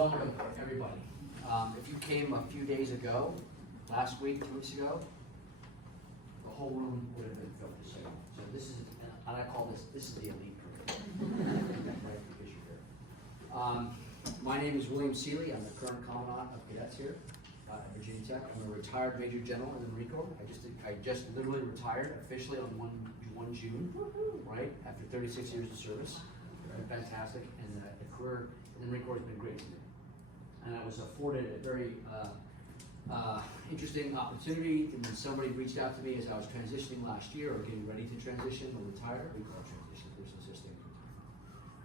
Welcome, everybody. If you came a few days ago, last week, 2 weeks ago, the whole room would have been filled with sale. So this is, and I call this is the elite group. My name is William Seeley. I'm the current Commandant of Cadets here at Virginia Tech. I'm a retired Major General in the Marine Corps. I just literally retired officially on 1 June, right, after 36 years of service. It's been fantastic, and the career in the Marine Corps has been great to me. And I was afforded a very interesting opportunity, and then somebody reached out to me as I was transitioning last year, or getting ready to transition or retire. We call it transition, there's no such thing as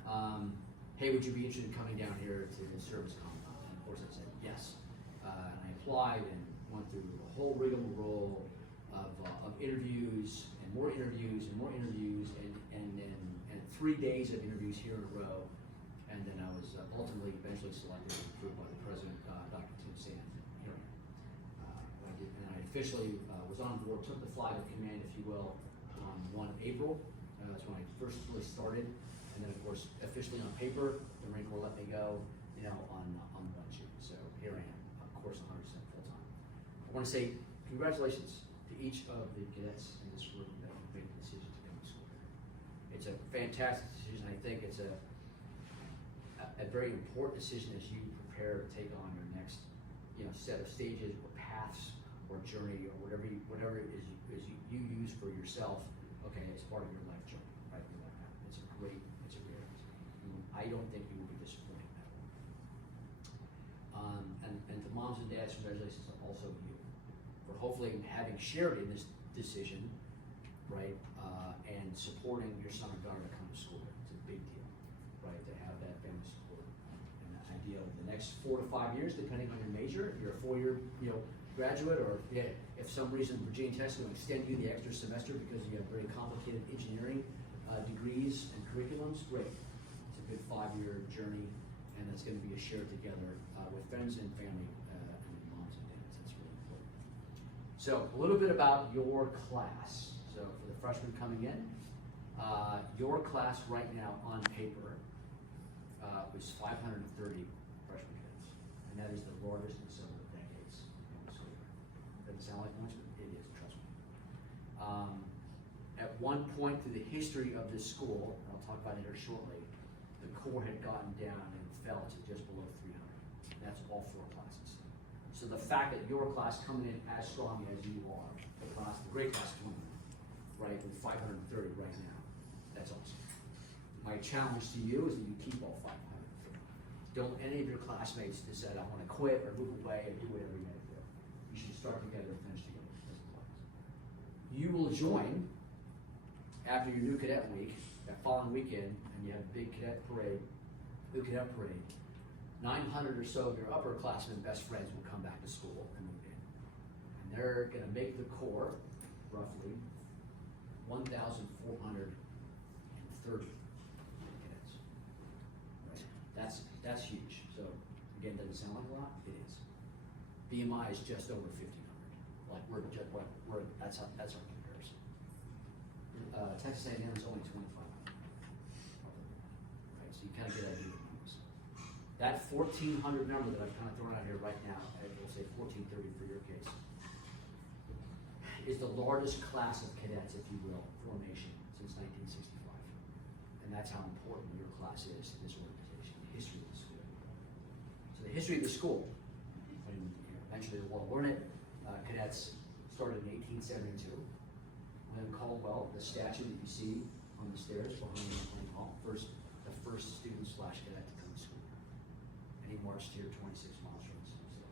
retirement. Hey, would you be interested in coming down here to serve as Commandant? And of course I said yes. And I applied and went through a whole rigmarole of interviews, and more interviews, and more interviews, and 3 days of interviews here in a row. And then I was ultimately eventually selected and approved by the President, Dr. Tim Sand here. And I officially was on board, took the flag of command, if you will, on 1 April. That's when I first really started. And then, of course, officially on paper, the Marine Corps let me go, on 1 June. So here I am, of course, 100% full time. I want to say congratulations to each of the cadets in this room that have made the decision to come to school here. It's a fantastic decision. I think it's a very important decision as you prepare to take on your next, set of stages or paths or journey or whatever it is you use for yourself. Okay, it's part of your life journey, right? It's a great. I don't think you will be disappointed in that one. And to moms and dads, congratulations also to you for hopefully having shared in this decision, right? And supporting your son or daughter to come to school. It's a big deal, right? To have that family support. And the idea of the next 4 to 5 years, depending on your major, if you're a 4-year, graduate, or if some reason Virginia Tech is going to extend you the extra semester because you have very complicated engineering degrees and curriculums, great. Good 5-year journey, and that's going to be a shared together with friends and family and moms and dads. That's really important. So a little bit about your class. So for the freshmen coming in, your class right now on paper was 530 freshman kids, and that is the largest in several decades in the school year. Doesn't sound like much, but it is, trust me. At one point through the history of this school, and I'll talk about it here shortly, the core had gotten down and fell to just below 300. That's all 4 classes. So the fact that your class coming in as strong as you are, the great class 20, right, with 530 right now, that's awesome. My challenge to you is that you keep all 530. Don't any of your classmates decide I want to quit or move away and do whatever you got to do. You should start together and finish together as a class. You will join after your new cadet week, that following weekend, and you have a big cadet parade, new cadet parade. 900 or so of your upperclassmen best friends will come back to school and move in. And they're going to make the core, roughly, 1,430 cadets. Right? That's huge. So, again, doesn't sound like a lot? It is. BMI is just over 1,500. That's our comparison. Texas A&M is only 2,500. Right, so you kind of get an idea of the numbers. That 1,400 number that I've kind of thrown out here right now, we'll say 1,430 for your case, is the largest class of cadets, if you will, formation since 1965. And that's how important your class is to this organization, the history of the school. So the history of the school, when eventually the world learned it, cadets started in 1872. William Caldwell, the statue that you see on the stairs behind the Lincoln Hall, the first student/cadet to come to school. And he marched here 26 miles from the school.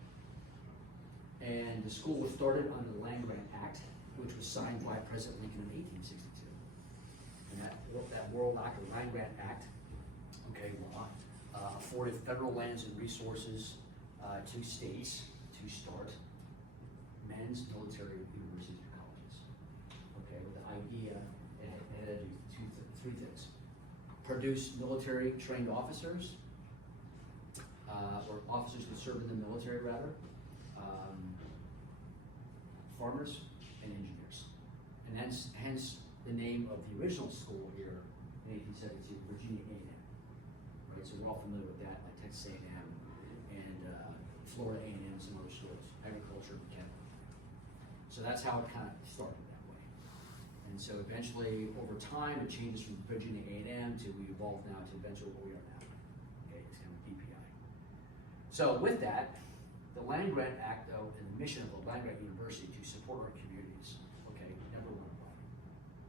And the school was started under the Land-Grant Act, which was signed by President Lincoln in 1862. And that World Act, the Land-Grant Act, law, afforded federal lands and resources to states to start men's military universities and colleges. Okay, with the idea, it had to do 3 things. Produce military trained officers, or officers who serve in the military rather, farmers, and engineers. And hence the name of the original school here in 1872, Virginia A&M. Right, so we're all familiar with that, like Texas A&M, Florida A&M and some other schools, agriculture, chemical. So that's how it kind of started that way. And so eventually, over time, it changes from Virginia A&M to we evolved now to eventually what we are now. Okay, it's kind of BPI. So with that, the Land Grant Act, though, and the mission of the Land Grant University to support our communities, okay, never went away.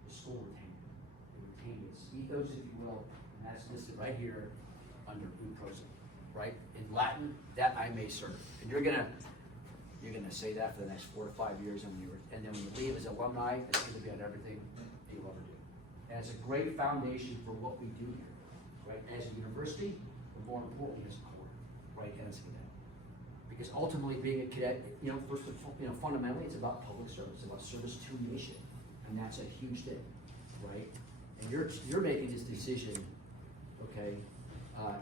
The school retained it. It retained its ethos, if you will, and that's listed right here under ut prosim, right? In Latin, that I may serve. And you're gonna say that for the next 4 to 5 years, and then when you leave as alumni, it's gonna be on everything you'll ever do. And it's a great foundation for what we do here, right? As a university, but more importantly as a corps, right? As a cadet. Because ultimately, being a cadet, fundamentally, it's about public service. It's about service to nation, and that's a huge thing, right? And you're making this decision, okay?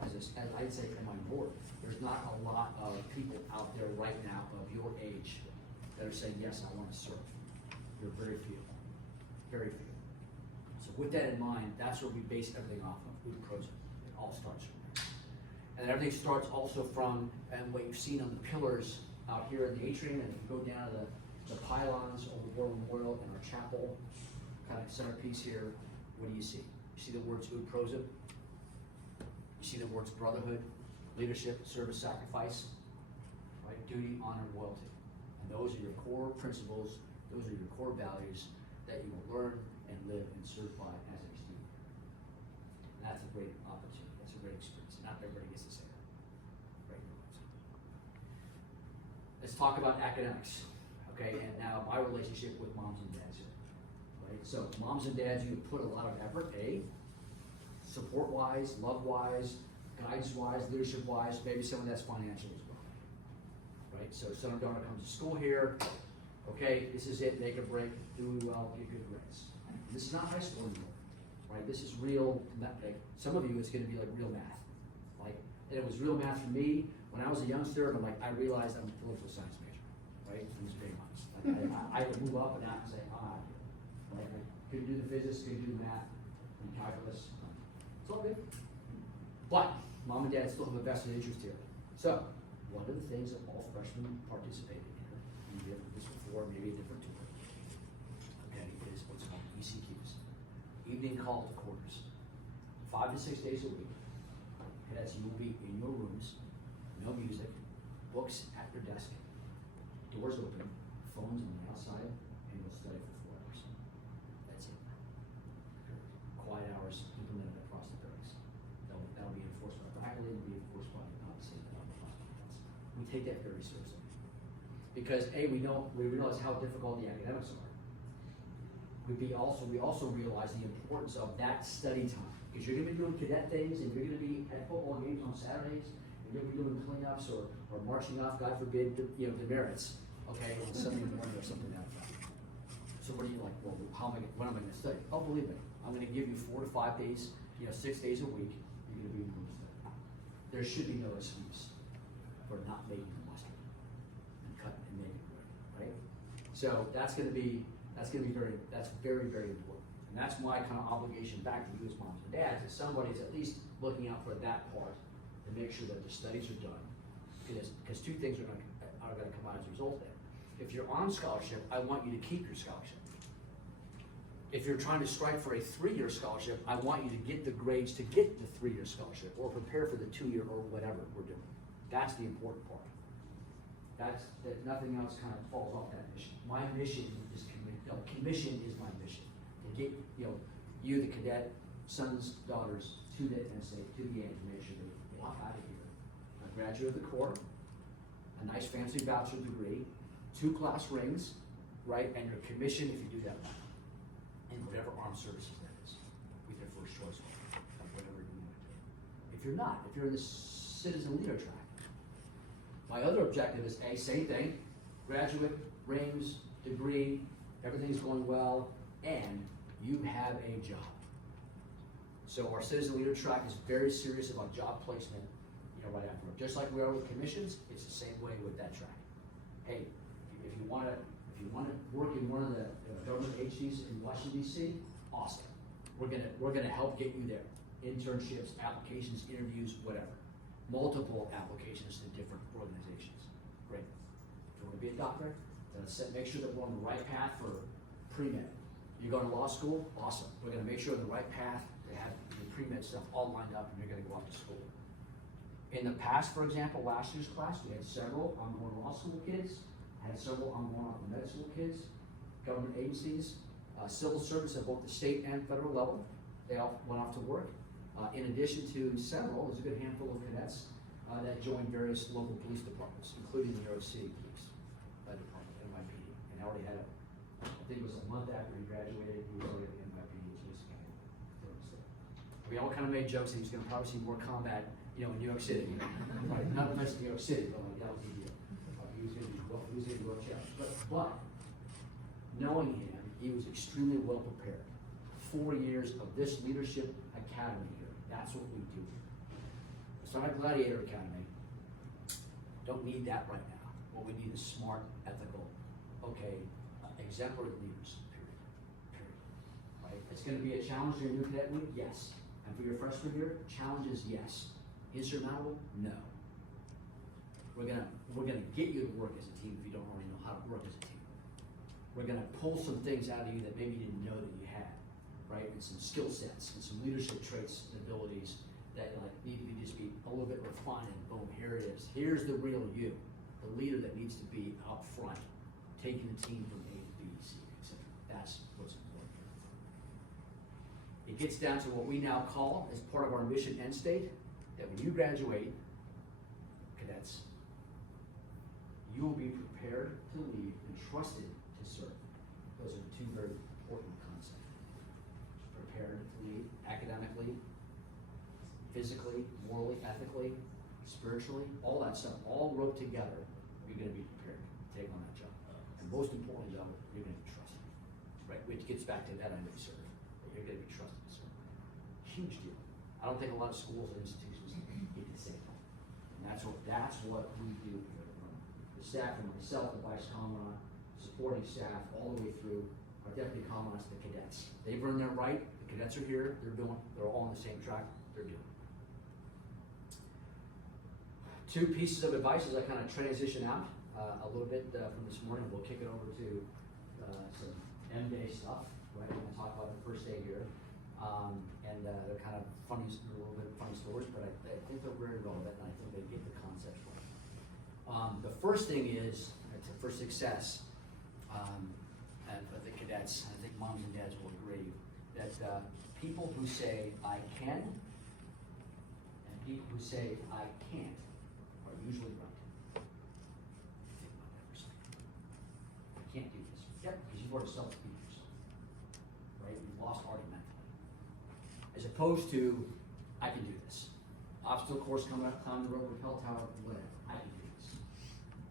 As I'd say, am I board? There's not a lot of people out there right now of your age that are saying, yes, I want to serve. There are very few, very few. So with that in mind, that's where we base everything off of. Ut prosim. It all starts from there. And everything starts also from, and what you've seen on the pillars out here in the atrium, and if you go down to the pylons of the War Memorial and our chapel kind of centerpiece here, what do you see? You see the words ut prosim? You see the words brotherhood, leadership, service, sacrifice, right? Duty, honor, loyalty. And those are your core principles, those are your core values that you will learn and live and serve by as a student. And that's a great opportunity, that's a great experience. Not everybody gets to say that. Right? Let's talk about academics, okay? And now my relationship with moms and dads here, right? So moms and dads, you put a lot of effort, support-wise, love-wise, guidance-wise, leadership-wise, maybe some of that's financial as well, right? So son or daughter comes to school here, okay, this is it, make or break, do well, get good grades. This is not high school anymore, right? This is real, like, some of you, it's gonna be like real math. Like, and it was real math for me when I was a youngster, and I realized I'm a political science major, right? I'm just being honest. Like, I would move up and out and say, right? I couldn't do the physics, couldn't do the math, and calculus. It's all good. But mom and dad still have a vested interest here. So, one of the things that all freshmen participated in, and we have this before, maybe a different tour, okay, is what's called ECQs, evening call to quarters. 5 to 6 days a week. Cadets, you will be in your rooms, no music, books at your desk, doors open, phones on the outside, and you'll study for 4 hours. That's it. Quiet hours implemented across the barracks. That'll be enforced by faculty, it'll be enforced by obviously we take that very seriously. Because we realize how difficult the academics are. We also realize the importance of that study time. Because you're gonna be doing cadet things, and you're gonna be at football games on Saturdays, and you're gonna be doing cleanups or marching off, God forbid, demerits, okay, on Sunday morning or something like that. So what are you like, well, when am I gonna study? Oh, believe me, I'm gonna give you 4 to 5 days, 6 days a week, you're gonna be in the room study. There should be no excuse for not making the mustard and cut and make it right? So that's very, very important. And that's my kind of obligation back to you as moms and dads, is somebody's at least looking out for that part to make sure that the studies are done. Because 2 things are gonna come out as a result of that. If you're on scholarship, I want you to keep your scholarship. If you're trying to strike for a 3-year scholarship, I want you to get the grades to get the 3-year scholarship, or prepare for the 2-year or whatever we're doing. That's the important part. That nothing else kind of falls off that mission. My mission is commission is my mission. To get you, the cadet, sons, daughters, to the NSA, to the end, to make sure that we walk out of here a graduate of the Corps, a nice fancy bachelor degree, 2 class rings, right, and your commission if you do that well, in whatever armed services that is, with your first choice of whatever you want to do. If you're not, if you're in the citizen leader track, my other objective is same thing, graduate, rings, degree, everything's going well, and you have a job. So our citizen leader track is very serious about job placement, right afterward. Just like we are with commissions, it's the same way with that track. Hey, if you want to work in one of the government agencies in Washington D.C., awesome. We're gonna help get you there. Internships, applications, interviews, whatever. multiple applications to different organizations. Great. If you want to be a doctor, make sure that we're on the right path for pre-med. You're going to law school? Awesome. We're going to make sure we're on the right path to have the pre-med stuff all lined up and you're going to go off to school. In the past, for example, last year's class, we had several ongoing law school kids, had several ongoing off the med school kids, government agencies, civil servants at both the state and federal level. They all went off to work. In addition to several, there's a good handful of cadets that joined various local police departments, including the New York City Police Department, NYPD. And I already had I think it was a month after he graduated, he was already at the NYPD, which was we all kind of made jokes that he's going to probably see more combat, in New York City. Right, not offensive to New York City, but like that was the deal. He was going to be well challenged. But knowing him, he was extremely well prepared. 4 years of this leadership academy here. That's what we do. It's not a gladiator academy. Don't need that right now. What we need is smart, ethical, exemplary leaders, period. Right? It's going to be a challenge for your new cadet week, yes. And for your freshman year, challenges, yes. Insurmountable, no. We're gonna get you to work as a team if you don't already know how to work as a team. We're gonna pull some things out of you that maybe you didn't know that you had, right? And some skill sets and some leadership traits and abilities that need to just be a little bit refined. And boom, here it is. Here's the real you, the leader that needs to be up front, taking the team from A to B, C, etc. That's what's important here. It gets down to what we now call, as part of our mission end state, that when you graduate, cadets, you will be prepared to lead and trusted to serve. Those are two very important concepts. Prepared to lead academically, physically, morally, ethically, spiritually, all that stuff, all roped together, you're going to be prepared to take on that job. And most importantly, though, you're going to be trusted, right? Which gets back to that I may serve. You're going to be trusted to serve. Huge deal. I don't think a lot of schools or institutions get to say that. And that's what we do here. The staff and myself, the vice commandant, supporting staff, all the way through our deputy commandants, the cadets. They've earned their right. The cadets are here. They're all on the same track. They're doing. Two pieces of advice as I kind of transition out a little bit from this morning. We'll kick it over to some M-Day stuff, right? We're going to talk about the first day here. They're kind of funny, a little bit funny stories, but I think they're very relevant, and I think they get the concept right. The first thing is, for success, and for the cadets, I think moms and dads will agree, that people who say, I can, and people who say, I can't, are usually right. Think about that for a second. I can't do this. Yep, because you've already self-defeated yourself. Right? You've lost heart mentally. As opposed to, I can do this. Obstacle course coming up, climb the rope, rappel tower, whatever. I can do this.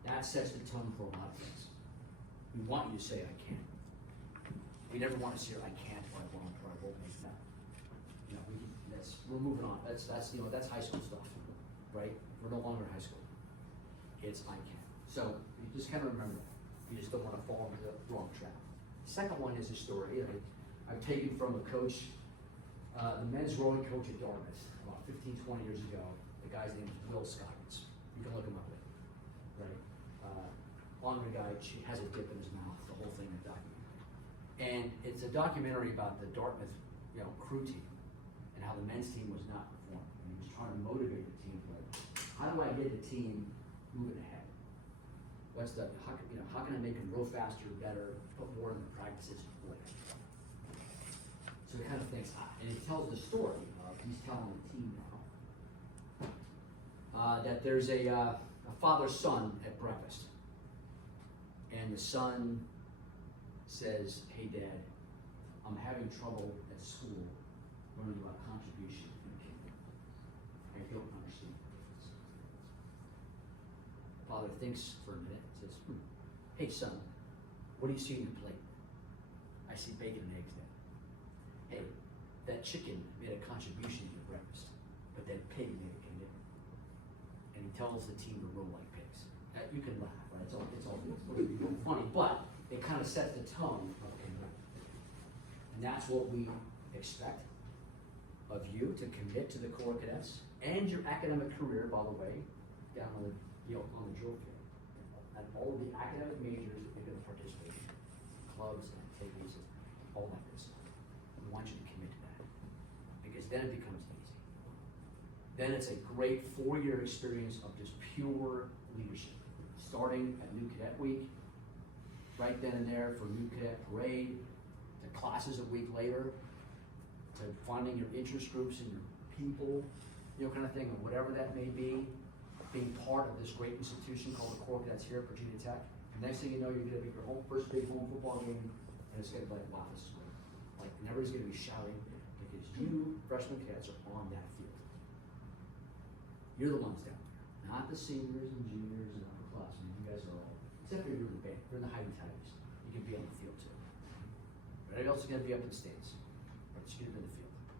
That sets the tone for a lot of things. We want you to say, I can. We never want to say, I can't, or I won't, or I won't make that. We're moving on. That's high school stuff, right? We're no longer high school. It's I can. So you just kind of remember that. You just don't want to fall into the wrong trap. Second one is a story I've taken from a coach, the men's rowing coach at Dartmouth, about 15, 20 years ago. The guy's name is Will Scoggins. You can look him up later, right? Honorary guy, he has a dip in his mouth, the whole thing, a documentary. And it's a documentary about the Dartmouth, crew team and how the men's team was not performing. And he was trying to motivate the team, like, how do I get the team moving ahead? How can I make them row faster, better, put more in the practices, whatever. So he kind of thinks, and he tells the story of, he's telling the team now, that there's a father-son at breakfast. And the son says, hey Dad, I'm having trouble at school learning about contribution in the kingdom. I don't understand the difference. The father thinks for a minute and says, hey son, what do you see in your plate? I see bacon and eggs, Dad. Hey, that chicken made a contribution to your breakfast, but that pig made a commitment. And he tells the team to roll like pigs. You can laugh, right? It's all funny, but it kind of sets the tone of commitment. And that's what we expect of you to commit to the Corps of Cadets, and your academic career, by the way, down on the, on the drill field. And all of the academic majors that you're gonna participate in, clubs and activities, and all that good stuff. We want you to commit to that, because then it becomes easy. Then it's a great 4-year experience of just pure leadership, starting at New Cadet Week, right then and there for New Cadet Parade, to classes a week later, to finding your interest groups and your people, kind of thing, or whatever that may be, being part of this great institution called the Corps Cadets here at Virginia Tech. And next thing you know, you're going to be your first big home football game, and it's going to be like, wow, this is great. Like, and everybody's going to be shouting, because you, freshman cadets, are on that field. You're the ones down there, not the seniors and juniors and upperclassmen. You guys are all, except for you're in the band, you're in the Heidi Tigers. You can be on the field too. Everybody else is going to be up in the stands, but you're going to be in the field.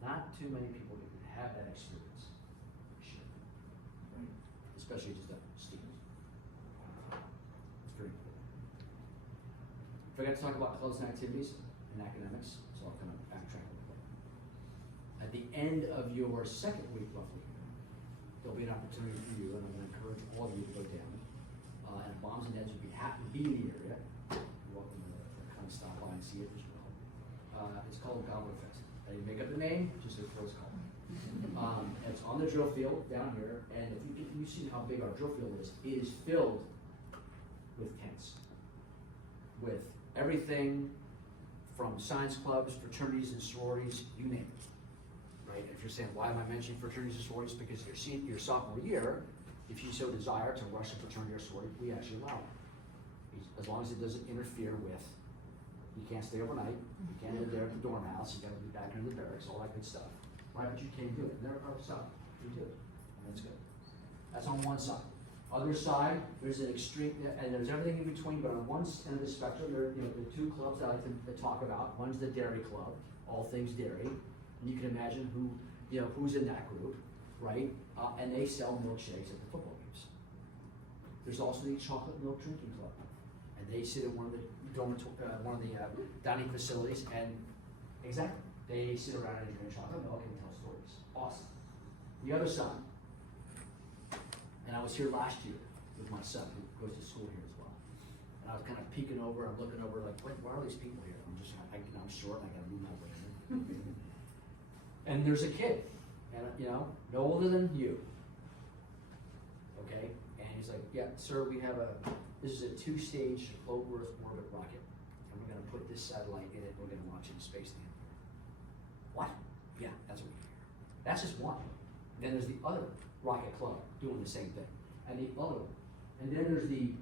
Not too many people get to have that experience, sure. Right? Especially just students. It's very important. Forgot to talk about clubs and activities and academics, so I'll kind of backtrack a little bit. At the end of your second week, roughly, there'll be an opportunity for you, and I'm going to encourage all of you to go down. And if moms and dads would be happy to be in the area, you're welcome to kind of stop by and see it as well. It's called Gobbler Fest. I didn't make up the name, just as it's called. It's on the drill field down here, and if you've seen how big our drill field is, it is filled with tents, with everything from science clubs, fraternities and sororities, you name it. Right? If you're saying, why am I mentioning fraternities and sororities? Because your sophomore year, if you so desire to rush a fraternity or sorority, we actually allow it. As long as it doesn't interfere with, you can't stay overnight, you can't live there at the dorm house, you gotta be back in the barracks, all that good stuff. Right, but you can do it. And there are some who do it, and that's good. That's on one side. Other side, there's an extreme, and there's everything in between, but on one end of the spectrum, there are the two clubs I like to talk about. One's the dairy club, all things dairy, and you can imagine who's in that group, right? And they sell milkshakes at the football games. There's also the chocolate milk drinking club, and they sit in one of the dining facilities, and exactly, they sit around and drink chocolate milk and tell stories. Awesome. The other side, and I was here last year with my son, who goes to school here as well, and I was kind of peeking over, I'm looking over, like, why are these people here? I'm short, and I gotta move my way in. And there's a kid, and no older than you, okay? And he's like, yeah, sir, this is a 2-stage low Earth orbit rocket, and we're gonna put this satellite in it, we're gonna launch it in space together. What? Yeah, that's what we hear. That's just one. Then there's the other rocket club doing the same thing, and the other one. And then there's the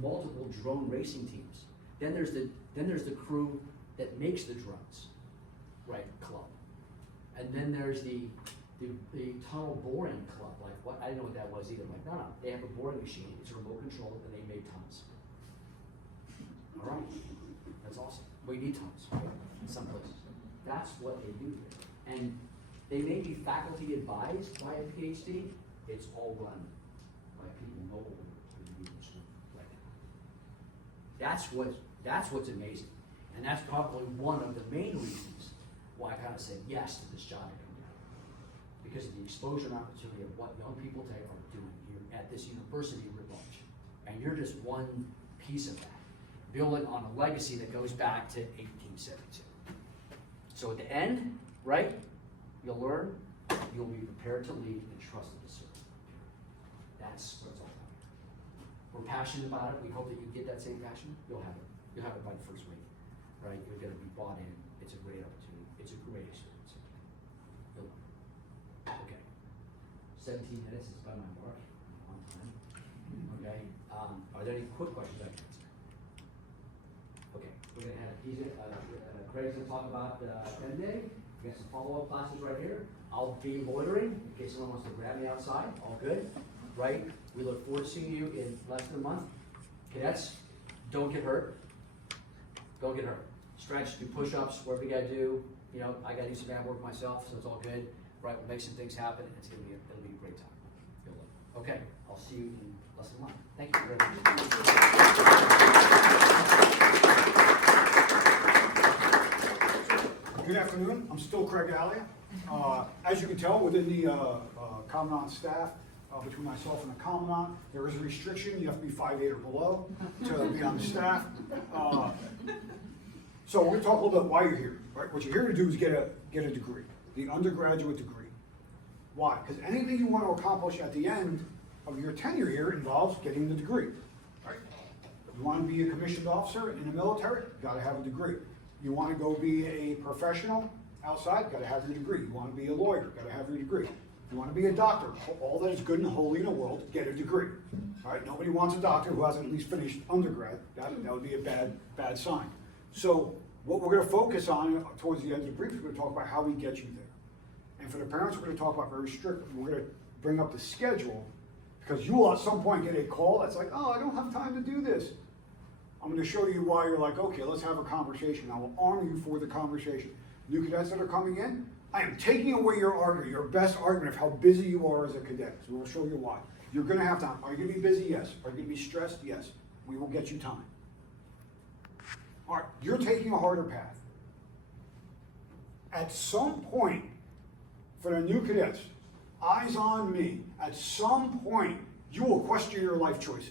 multiple drone racing teams. Then there's the crew that makes the drones, right? Club. And then there's the tunnel boring club. Like, what? I didn't know what that was either. I'm like, no, they have a boring machine. It's remote controlled, and they made tunnels. All right, that's awesome. We need tunnels, right? In some places. That's what they do here. And they may be faculty advised by a PhD. It's all run by people know what we're doing right now. That's what's amazing. And that's probably one of the main reasons why I kind of said yes to this job to come down. Because of the exposure and opportunity of what young people today are doing here at this university writ large. And you're just one piece of that, building on a legacy that goes back to 1872. So at the end, right, you'll learn, you'll be prepared to lead and trusted to serve. That's what it's all about. We're passionate about it. We hope that you get that same passion. You'll have it. You'll have it by the first week, right? You're going to be bought in. It's a great opportunity. It's a great experience. You'll learn. Okay. 17 minutes is by my mark. On time. Okay. Are there any quick questions I can answer? Okay. We're going to have Craig's going to talk about Pen Day. We got some follow-up classes right here. I'll be loitering in case someone wants to grab me outside. All good, right? We look forward to seeing you in less than a month. Cadets, don't get hurt. Don't get hurt. Stretch, do push-ups, whatever you got to do. I got to do some ab work myself, so it's all good. Right, we'll make some things happen. It'll be a great time. Good luck. Okay, I'll see you in less than a month. Thank you very much. Good afternoon. afternoon. I'm still Craig Allia. As you can tell, within the Commandant staff, between myself and the Commandant, there is a restriction. You have to be 5'8" or below to be on the staff. So we're going to talk a little bit why you're here. Right? What you're here to do is get a degree, the undergraduate degree. Why? Because anything you want to accomplish at the end of your tenure here involves getting the degree. Right? You want to be a commissioned officer in the military, you got to have a degree. You want to go be a professional outside, got to have your degree. You want to be a lawyer, got to have your degree. You want to be a doctor, all that is good and holy in the world, get a degree. All right? Nobody wants a doctor who hasn't at least finished undergrad. That would be a bad sign. So what we're going to focus on towards the end of the brief, we're going to talk about how we get you there. And for the parents, we're going to talk about very strictly. We're going to bring up the schedule, because you will at some point get a call that's like, oh, I don't have time to do this. I'm going to show you why. You're like, okay, let's have a conversation. I will arm you for the conversation. New cadets that are coming in, I am taking away your argument, your best argument of how busy you are as a cadet. So we'll show you why. You're going to have time. Are you going to be busy? Yes. Are you going to be stressed? Yes. We will get you time. All right, you're taking a harder path. At some point, for the new cadets, eyes on me, at some point, you will question your life choices.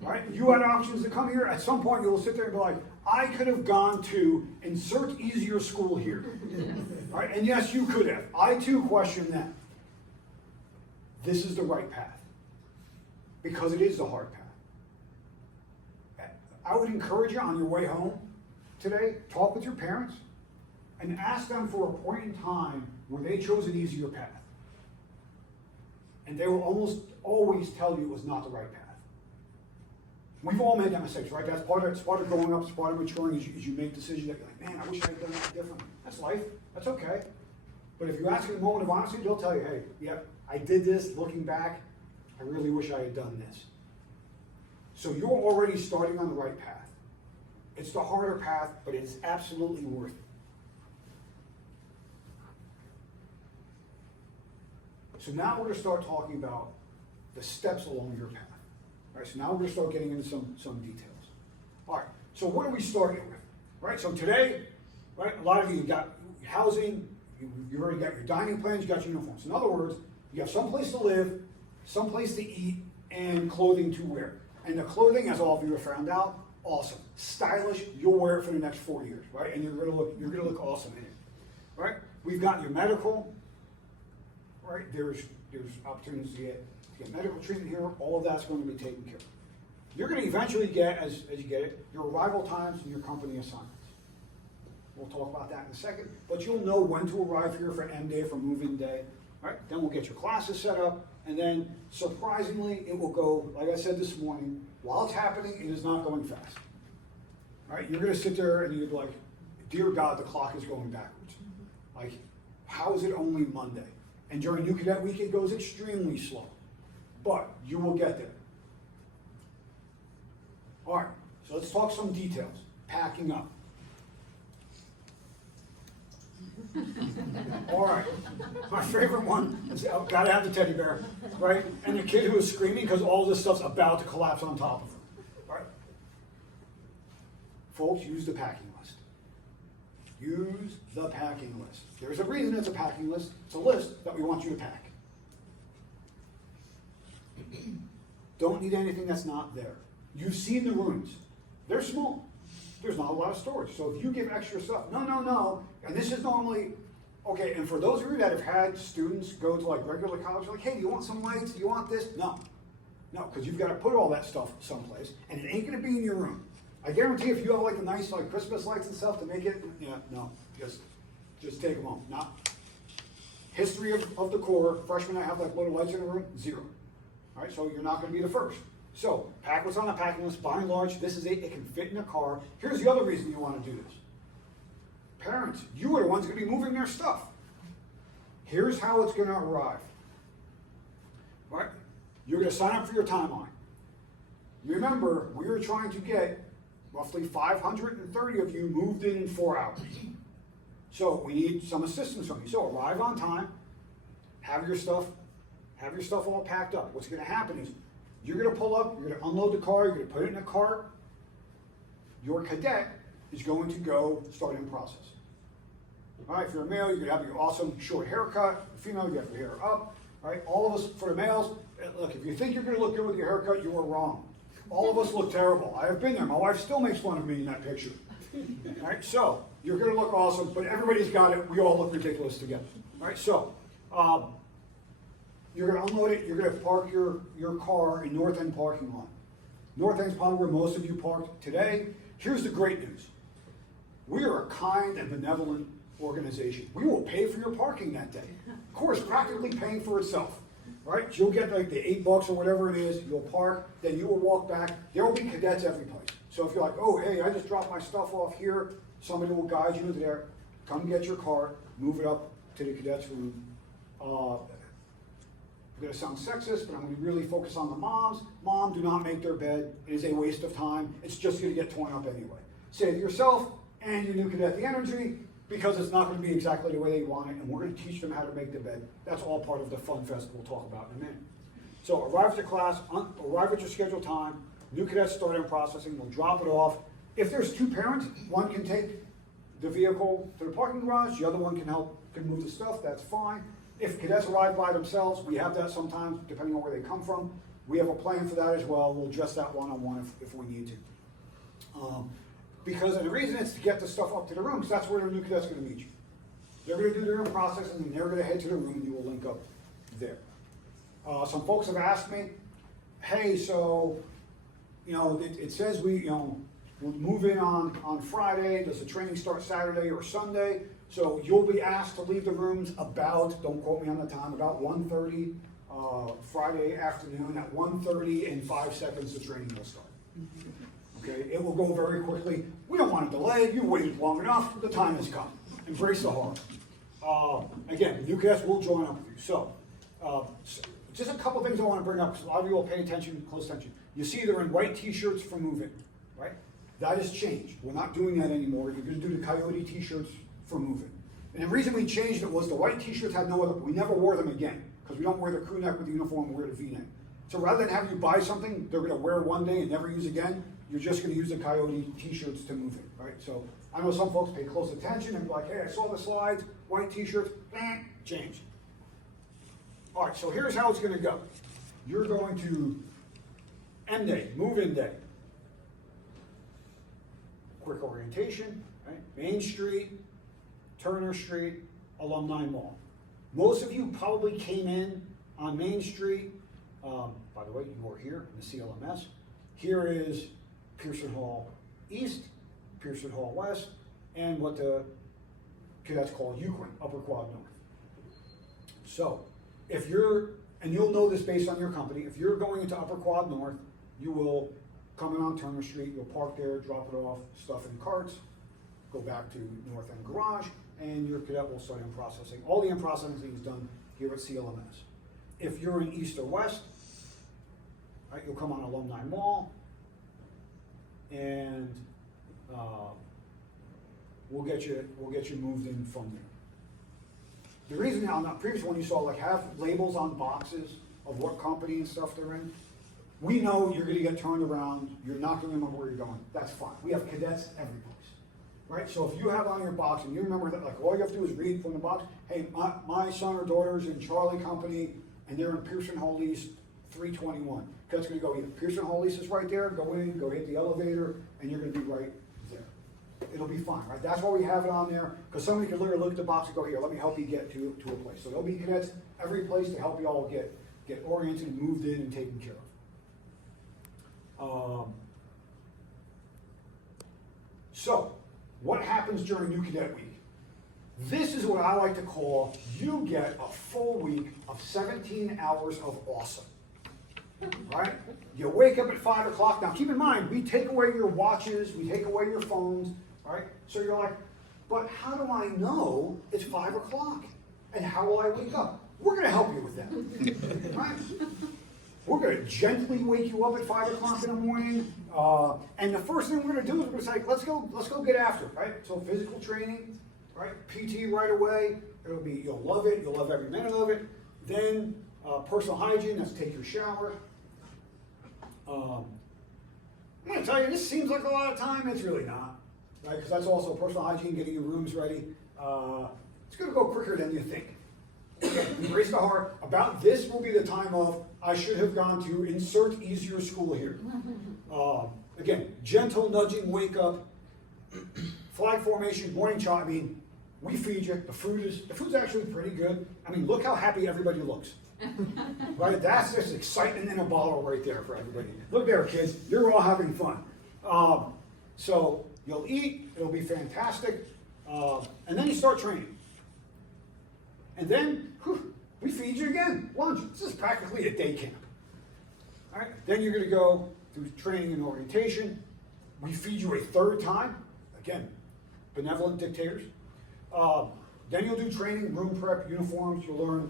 Right? You had options to come here. At some point, you will sit there and be like, I could have gone to insert easier school here. Right? And yes, you could have. I too question that. This is the right path, because it is the hard path. I would encourage you on your way home today, talk with your parents and ask them for a point in time where they chose an easier path. And they will almost always tell you it was not the right path. We've all made that mistake, right? That's part of growing up, it's part of maturing, is you make decisions that you're like, man, I wish I had done that differently. That's life, that's okay. But if you ask in a moment of honesty, they'll tell you, hey, yep, I did this, looking back, I really wish I had done this. So you're already starting on the right path. It's the harder path, but it's absolutely worth it. So now we're going to start talking about the steps along your path. All right, so now we're going to start getting into some details. All right, so what are we starting with? Right, so today, right, a lot of you got housing, you've already got your dining plans, you got your uniforms. In other words, you have some place to live, some place to eat, and clothing to wear. And the clothing, as all of you have found out, awesome, stylish. You'll wear it for the next 4 years, right? And you're gonna look awesome in it, right? We've got your medical, right? There's opportunities to get medical treatment here. All of that's going to be taken care of. You're going to eventually get, as you get it, your arrival times and your company assignments. We'll talk about that in a second. But you'll know when to arrive here for M day, for move-in day, right? Then we'll get your classes set up. And then, surprisingly, it will go, like I said this morning, while it's happening, it is not going fast. Right? You're going to sit there and you're like, dear God, the clock is going backwards. Like, how is it only Monday? And during New Cadet Week, it goes extremely slow. But you will get there. All right, so let's talk some details. Packing up. All right, my favorite one is, gotta have the teddy bear, right? And the kid who is screaming because all this stuff's about to collapse on top of him. All right, folks, use the packing list. Use the packing list. There's a reason it's a packing list. It's a list that we want you to pack. Don't need anything that's not there. You've seen the rooms. They're small. There's not a lot of storage. So if you give extra stuff, no, and this is normally, okay, and for those of you that have had students go to like regular college, like, hey, do you want some lights? Do you want this? No, because you've got to put all that stuff someplace, and it ain't going to be in your room. I guarantee if you have like the nice like Christmas lights and stuff to make it, just take them home. Not history of the Corps, freshmen that have like little lights in the room, 0. All right, so you're not going to be the first. So, pack what's on the packing list. By and large, this is it can fit in a car. Here's the other reason you want to do this. Parents, you are the ones going to be moving their stuff. Here's how it's going to arrive. All right? You're going to sign up for your timeline. Remember, we are trying to get roughly 530 of you moved in 4 hours. So, we need some assistance from you. So, arrive on time, have your stuff all packed up. What's going to happen is, you're going to pull up, you're going to unload the car, you're going to put it in a cart. Your cadet is going to go start in process. All right, if you're a male, you could have your awesome short haircut. Female, you have your hair up. All right, all of us, for the males, look, if you think you're going to look good with your haircut, you are wrong. All of us look terrible. I have been there. My wife still makes fun of me in that picture. All right, so you're going to look awesome, but everybody's got it. We all look ridiculous together. All right, so you're going to unload it. You're going to park your car in North End parking lot. North End's probably where most of you parked today. Here's the great news. We are a kind and benevolent organization. We will pay for your parking that day. Of course, practically paying for itself. Right? You'll get like the $8 or whatever it is, you'll park, then you will walk back. There will be cadets every place. So if you're like, oh, hey, I just dropped my stuff off here, somebody will guide you there. Come get your car, move it up to the cadets room. I'm going to sound sexist, but I'm going to really focus on the moms. Mom, do not make their bed. It is a waste of time. It's just going to get torn up anyway. Save yourself and your new cadet the energy, because it's not going to be exactly the way they want it, and we're going to teach them how to make the bed. That's all part of the Fun Fest we'll talk about in a minute. So arrive at your class, arrive at your scheduled time, new cadets start in processing, we'll drop it off. If there's two parents, one can take the vehicle to the parking garage, the other one can move the stuff, that's fine. If cadets arrive by themselves, we have that sometimes, depending on where they come from. We have a plan for that as well. We'll address that one-on-one if we need to. And the reason is to get the stuff up to the room, because that's where the new cadet's going to meet you. They're going to do their own processing, and they're going to head to the room, and you will link up there. Some folks have asked me, hey, so, it says we'll move in on Friday. Does the training start Saturday or Sunday? So you'll be asked to leave the rooms about, don't quote me on the time, about 1:30 Friday afternoon. At 1:30 in 5 seconds, the training will start. Okay, it will go very quickly. We don't want to delay. You waited long enough. The time has come. Embrace the horror. Again, new cadets will join up with you. So, just a couple things I want to bring up, because a lot of you will pay attention, close attention. You see they're in white t-shirts for move-in, right? That has changed. We're not doing that anymore. You're going to do the Coyote t-shirts for move-in. And the reason we changed it was the white t-shirts had no other, we never wore them again, because we don't wear the crew neck with the uniform, we wear the V-neck. So rather than have you buy something they're going to wear one day and never use again, you're just going to use the Coyote t-shirts to move it, right? So I know some folks pay close attention and be like, hey, I saw the slides, white t-shirts, changed. All right, so here's how it's going to go. You're going to M day, move-in day. Quick orientation, right? Main Street, Turner Street, Alumni Mall. Most of you probably came in on Main Street. By the way, you are here in the CLMS. Here is Pearson Hall East, Pearson Hall West, and what the cadets call UQuIN, Upper Quad North. So, if you're, and you'll know this based on your company, if you're going into Upper Quad North, you will come in on Turner Street, you'll park there, drop it off, stuff in carts, go back to North End Garage, and your cadet will start in processing. All the in processing is done here at CLMS. If you're in East or West, right, you'll come on Alumni Mall, and we'll get you moved in from there. The reason on that previous one you saw like have labels on boxes of what company and stuff they're in. We know you're going to get turned around. You're not going to remember where you're going. That's fine. We have cadets every place, right? So if you have on your box and you remember that, like all you have to do is read from the box. Hey, my son or daughter's in Charlie Company, and they're in Pearson Hall East 321. Cadet's going to go either Pearson Hall East is right there. Go in, go hit the elevator, and you're going to be right there. It'll be fine, right? That's why we have it on there, because somebody can literally look at the box and go, here, let me help you get to a place. So there'll be cadets every place to help you all get oriented and moved in and taken care of. So, what happens during New Cadet Week? This is what I like to call, you get a full week of 17 hours of awesome. Right? You wake up at 5 o'clock. Now keep in mind, we take away your watches, we take away your phones, right? So you're like, but how do I know it's 5 o'clock? And how will I wake up? We're going to help you with that. Right? We're going to gently wake you up at 5 o'clock in the morning. And the first thing we're going to do is we're going to say, let's go get after it, right? So physical training, right? PT right away. It'll be, you'll love it. You'll love every minute of it. Then personal hygiene, that's take your shower. I'm going to tell you, this seems like a lot of time. It's really not, right? Because that's also personal hygiene, getting your rooms ready. it's going to go quicker than you think. Embrace the heart. About this will be the time of, I should have gone to insert easier school here. Again, gentle nudging, wake up, flag formation, morning chow. I mean, we feed you. The food's actually pretty good. I mean, look how happy everybody looks. Right? That's just excitement in a bottle right there for everybody. Look there, kids. You're all having fun. So you'll eat. It'll be fantastic. And then you start training. And then, we feed you again. Lunch. This is practically a day camp. All right? Then you're going to go through training and orientation. We feed you a third time. Again, benevolent dictators. Then you'll do training, room prep, uniforms. You'll learn,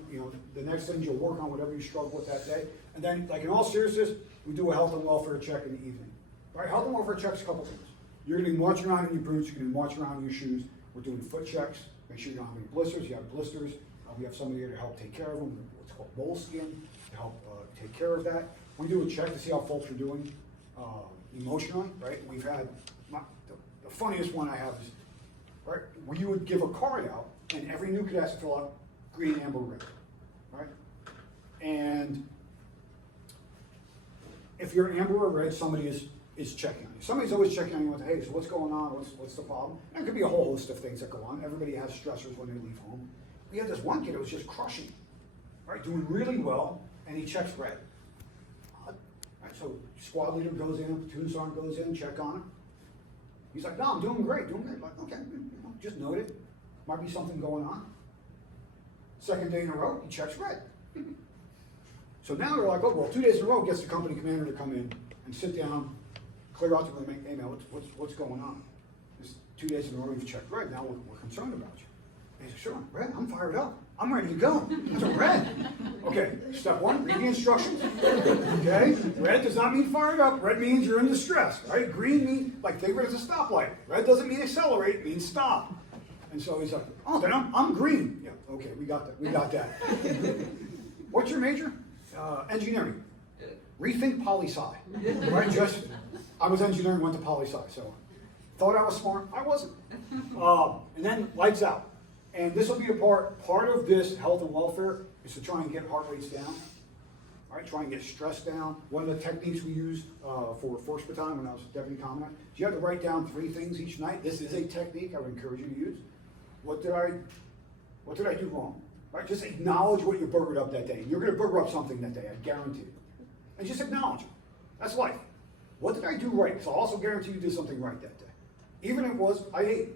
the next things you'll work on, whatever you struggle with that day. And then, like in all seriousness, we do a health and welfare check in the evening. Right? Health and welfare checks a couple things. You're going to be marching around in your boots. You're going to be marching around in your shoes. We're doing foot checks. Make sure you don't have any blisters. You have blisters. We have somebody here to help take care of them. What's called moleskin to help take care of that. We do a check to see how folks are doing emotionally. Right? We've had the funniest one I have is right. We would give a card out, and every new cadet has to fill out green, amber, red. Right? And if you're amber or red, somebody is checking on you. Somebody's always checking on you with, hey, so what's going on? What's the problem? And it could be a whole host of things that go on. Everybody has stressors when they leave home. We had this one kid that was just crushing, right, doing really well, and he checks red. Right, so squad leader goes in, platoon sergeant goes in, check on him. He's like, no, I'm doing great. Like, okay, just note it. Might be something going on. Second day in a row, he checks red. So now they're like, oh, well, 2 days in a row, gets the company commander to come in and sit down, clear out the room, hey, man, what's going on? This 2 days in a row, you've checked red. Now we're concerned about you. And he said, sure, red, I'm fired up. I'm ready to go. So red. Okay, step one, read the instructions. Okay, red does not mean fired up. Red means you're in distress, right? Green means, like, think of it as a stoplight. Red doesn't mean accelerate, it means stop. And so he's like, oh, then I'm green. Yeah, okay, we got that. What's your major? Engineering. Rethink poli-sci. Right, I was engineering, went to poli-sci, so thought I was smart. I wasn't. And then lights out. And this will be a part of this health and welfare is to try and get heart rates down. All right, try and get stress down. One of the techniques we used for First Battalion when I was Deputy Commandant, is you have to write down 3 things each night. This is a technique I would encourage you to use. What did I do wrong? Right, just acknowledge what you burgered up that day. You're going to burger up something that day, I guarantee you. And just acknowledge it. That's life. What did I do right? Because I'll also guarantee you did something right that day. Even if it was, I ate.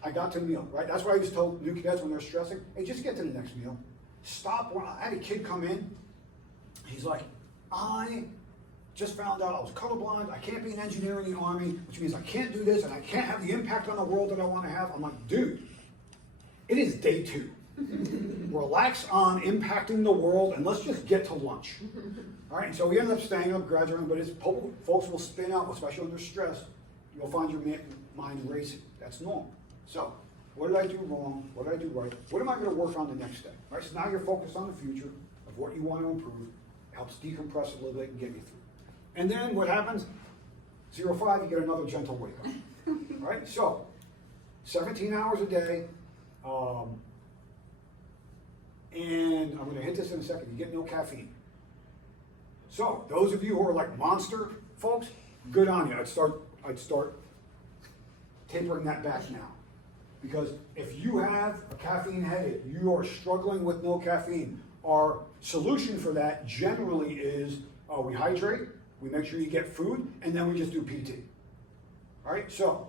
I got to the meal, right? That's why I used to tell new cadets when they're stressing, hey, just get to the next meal. Stop. I had a kid come in. He's like, I just found out I was colorblind. I can't be an engineer in the Army, which means I can't do this and I can't have the impact on the world that I want to have. I'm like, dude, it is day 2. Relax on impacting the world and let's just get to lunch. All right, so we ended up staying up, graduating, but folks will spin out, especially under stress. You'll find your mind racing. That's normal. So, what did I do wrong? What did I do right? What am I going to work on the next day? Right, so now you're focused on the future of what you want to improve. It helps decompress a little bit and get you through. And then what happens? 05, you get another gentle wake up. Right, so 17 hours a day. And I'm going to hit this in a second. You get no caffeine. So those of you who are like monster folks, good on you. I'd start tapering that back now. Because if you have a caffeine headache, you are struggling with no caffeine, our solution for that generally is we hydrate, we make sure you get food, and then we just do PT. All right, so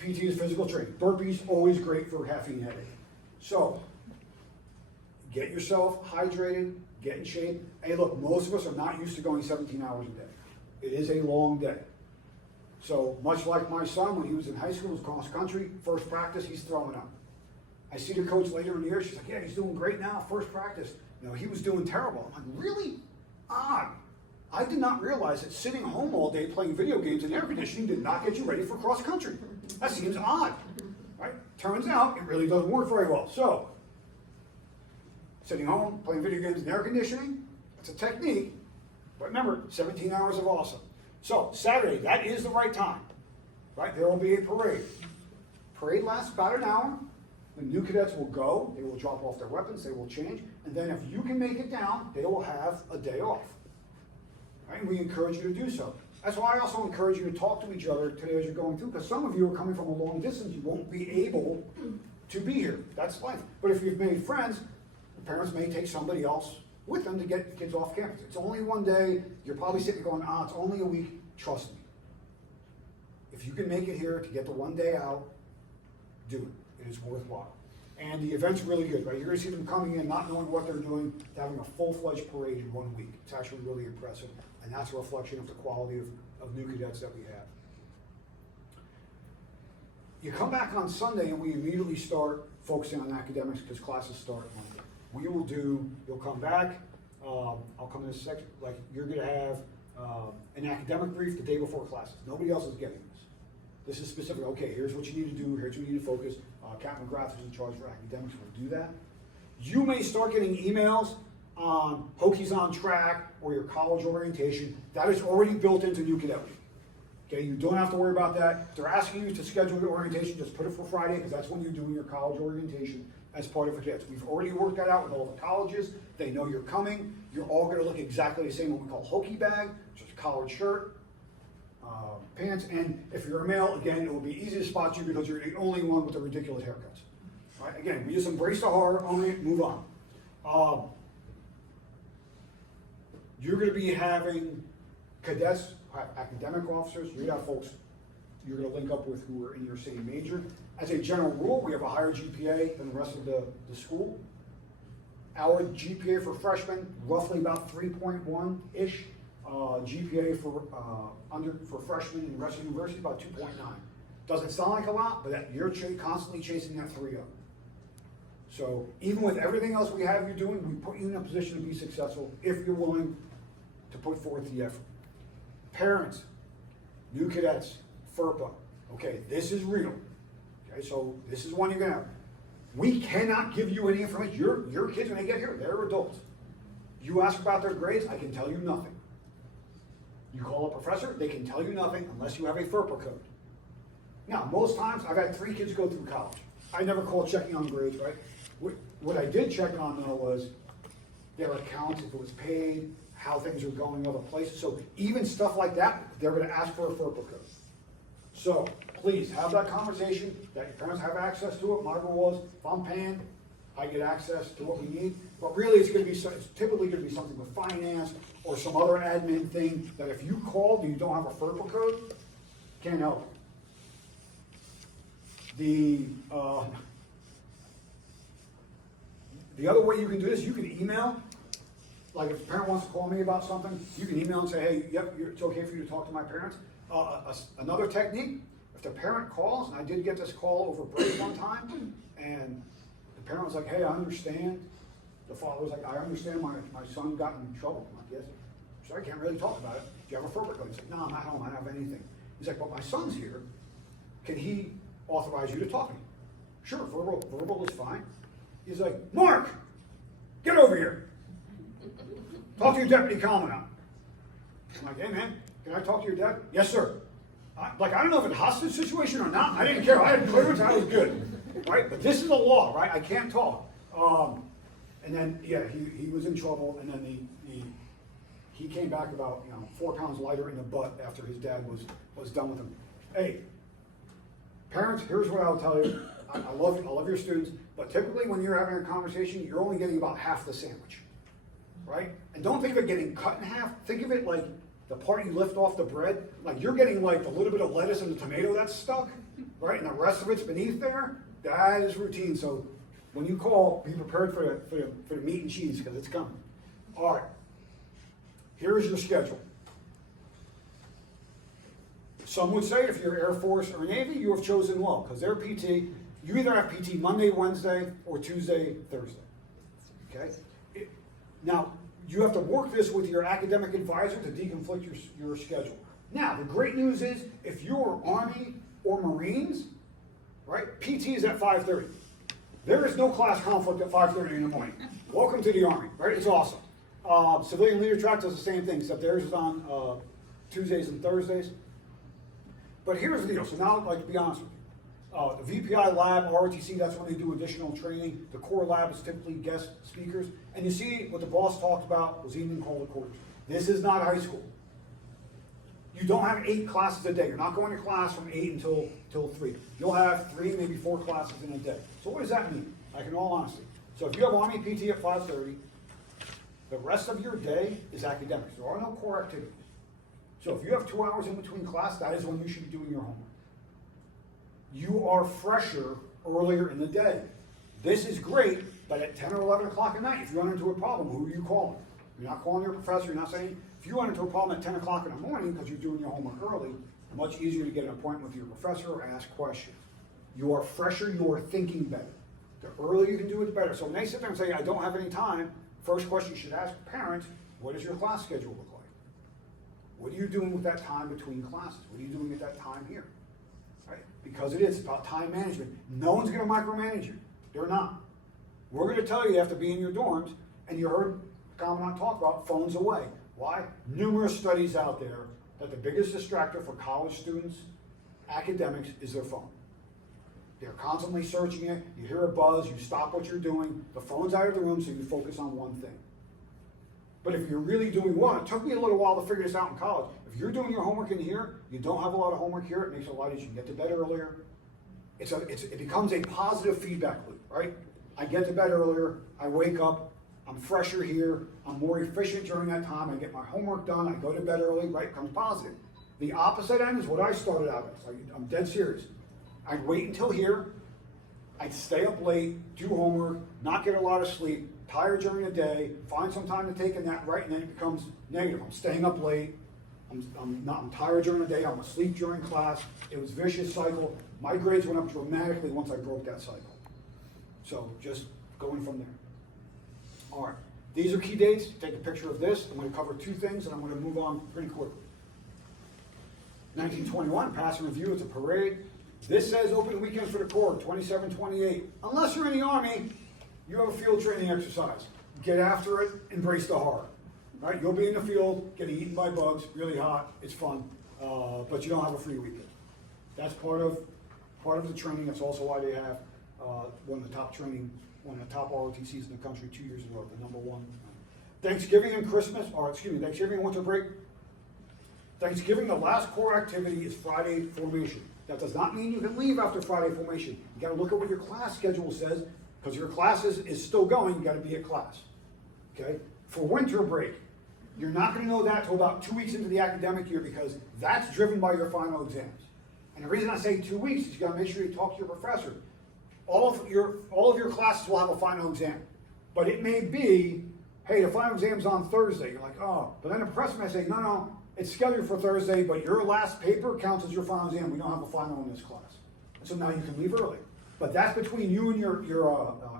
PT is physical training. Burpees, always great for a caffeine headache. So get yourself hydrated, get in shape. Hey, look, most of us are not used to going 17 hours a day. It is a long day. So much like my son, when he was in high school, was cross country, first practice, he's throwing up. I see the coach later in the year, she's like, yeah, he's doing great now, first practice. No, he was doing terrible. I'm like, really? Odd. I did not realize that sitting home all day playing video games and air conditioning did not get you ready for cross country. That seems odd, right? Turns out it really doesn't work very well. So, sitting home, playing video games and air conditioning, that's a technique. But remember, 17 hours of awesome. So, Saturday, that is the right time, right? There will be a parade. Parade lasts about an hour. The new cadets will go, they will drop off their weapons, they will change, and then if you can make it down, they will have a day off. Right? And we encourage you to do so. That's why I also encourage you to talk to each other today as you're going through, because some of you are coming from a long distance, you won't be able to be here. That's life. But if you've made friends, the parents may take somebody else with them to get the kids off campus. It's only one day, you're probably sitting there going, it's only a week, trust me. If you can make it here to get the one day out, do it. It is worthwhile. And the event's really good, right? You're going to see them coming in, not knowing what they're doing, to having a full-fledged parade in 1 week. It's actually really impressive, and that's a reflection of the quality of new cadets that we have. You come back on Sunday, and we immediately start focusing on academics because classes start Monday. You'll come back, I'll come in this section, like you're going to have an academic brief the day before classes. Nobody else is getting this. This is specific. Okay, here's what you need to do. Here's what you need to focus. Captain McGrath is in charge for academics. We'll do that. You may start getting emails on Hokies on Track or your college orientation. That is already built into New Cadet Week. Okay, you don't have to worry about that. If they're asking you to schedule your orientation, just put it for Friday because that's when you're doing your college orientation as part of cadets. We've already worked that out with all the colleges. They know you're coming. You're all going to look exactly the same, what we call Hokie bag, which is a collared shirt, pants, and if you're a male, again, it will be easy to spot you because you're the only one with the ridiculous haircuts. All right, again, we just embrace the horror, own it, move on. You're going to be having cadets, academic officers, you're going to have folks you're going to link up with who are in your same major. As a general rule, we have a higher GPA than the rest of the school. Our GPA for freshmen, roughly about 3.1-ish. GPA for freshmen in the rest of the university, about 2.9. Doesn't sound like a lot, but you're constantly chasing that 3.0. So even with everything else we have you doing, we put you in a position to be successful if you're willing to put forth the effort. Parents, new cadets, FERPA. Okay, this is real. Okay, so this is one you're gonna have. We cannot give you any information. Your kids, when they get here, they're adults. You ask about their grades, I can tell you nothing. You call a professor, they can tell you nothing unless you have a FERPA code. Now, most times, I've had 3 kids go through college. I never called checking on grades, right? What I did check on, though, was their accounts, if it was paid, how things are going other places. So even stuff like that, they're going to ask for a FERPA code. So please have that conversation, that your parents have access to it. My rule was, if I'm paying, I get access to what we need. But really, it's typically going to be something with finance or some other admin thing that if you called and you don't have a FERPA code, can't help. The other way you can do this, you can email. Like if a parent wants to call me about something, you can email and say, hey, yep, it's okay for you to talk to my parents. Another technique, if the parent calls, and I did get this call over break one time, and the parent was like, hey, I understand. The father was like, I understand my son got in trouble. I'm like, yes, sorry, I can't really talk about it. Do you have a FERPA code? He's like, no, I'm not home, I don't have anything. He's like, but my son's here. Can he authorize you to talk to me? Sure, verbal is fine. He's like, Mark, get over here. Talk to your deputy commandant. I'm like, hey man, can I talk to your dad? Yes, sir. I don't know if it's a hostage situation or not. I didn't care. I had clearance. I was good. Right? But this is the law, right? I can't talk. And then, yeah, he was in trouble. And then he came back about 4 pounds lighter in the butt after his dad was done with him. Hey, parents, here's what I'll tell you. I love your students, but typically when you're having a conversation, you're only getting about half the sandwich, right? And don't think of it getting cut in half. Think of it like the part you lift off the bread. Like you're getting like the little bit of lettuce and the tomato that's stuck, right? And the rest of it's beneath there. That is routine. So when you call, be prepared for the meat and cheese because it's coming. All right. Here's your schedule. Some would say if you're Air Force or Navy, you have chosen well because their PT, you either have PT Monday, Wednesday, or Tuesday, Thursday. Okay? Now, you have to work this with your academic advisor to deconflict your schedule. Now, the great news is if you're Army or Marines, right, PT is at 5:30. There is no class conflict at 5:30 in the morning. Welcome to the Army, right? It's awesome. Civilian Leader Track does the same thing, except theirs is on Tuesdays and Thursdays. But here's the deal. So now, like, to be honest with The VPI lab, ROTC, that's when they do additional training. The core lab is typically guest speakers. And you see what the boss talked about was evening call to quarters. This is not high school. You don't have 8 classes a day. You're not going to class from 8 until 3. You'll have 3, maybe 4 classes in a day. So what does that mean? Like in all honesty. So if you have Army PT at 5:30, the rest of your day is academics. There are no core activities. So if you have 2 hours in between class, that is when you should be doing your homework. You are fresher earlier in the day. This is great, but at 10 or 11 o'clock at night, if you run into a problem, who are you calling? You're not calling your professor, you're not saying, if you run into a problem at 10 o'clock in the morning because you're doing your homework early, much easier to get an appointment with your professor or ask questions. You are fresher, you are thinking better. The earlier you can do it, the better. So when they sit there and say, I don't have any time, first question you should ask parents, what does your class schedule look like? What are you doing with that time between classes? What are you doing at that time here? Right? Because it is about time management. No one's going to micromanage you. They're not. We're going to tell you have to be in your dorms, and you heard the commandant talk about phones away. Why? Numerous studies out there that the biggest distractor for college students, academics, is their phone. They're constantly searching it. You hear a buzz, you stop what you're doing. The phone's out of the room, so you focus on one thing. But if you're really doing well, it took me a little while to figure this out in college. If you're doing your homework in here, you don't have a lot of homework here, it makes it a lot easier. You can get to bed earlier. It becomes a positive feedback loop, right? I get to bed earlier, I wake up, I'm fresher here, I'm more efficient during that time, I get my homework done, I go to bed early, right? It becomes positive. The opposite end is what I started out as. I'm dead serious. I'd wait until here, I'd stay up late, do homework, not get a lot of sleep, tired during the day, find some time to take a nap, right? And then it becomes negative. I'm staying up late, I'm tired during the day, I'm asleep during class. It was a vicious cycle. My grades went up dramatically once I broke that cycle. So just going from there. All right, these are key dates. Take a picture of this. I'm going to cover 2 things, and I'm going to move on pretty quickly. 1921, pass and review. It's a parade. This says open weekends for the Corps, 27-28. Unless you're in the Army, you have a field training exercise. Get after it, embrace the horror. Right? You'll be in the field, getting eaten by bugs, really hot, it's fun, but you don't have a free weekend. That's part of the training. That's also why they have one of the top ROTCs in the country 2 years in a row, the #1. Thanksgiving and Christmas, Thanksgiving and winter break. Thanksgiving, the last core activity is Friday formation. That does not mean you can leave after Friday formation. You gotta look at what your class schedule says, because your class is still going, you gotta be at class. Okay? For winter break, you're not gonna know that till about 2 weeks into the academic year, because that's driven by your final exams. And the reason I say 2 weeks is you gotta make sure you talk to your professor. All of your classes will have a final exam. But it may be, hey, the final exam's on Thursday. You're like, oh. But then the professor may say, no, it's scheduled for Thursday, but your last paper counts as your final exam. We don't have a final in this class. So now you can leave early. But that's between you and your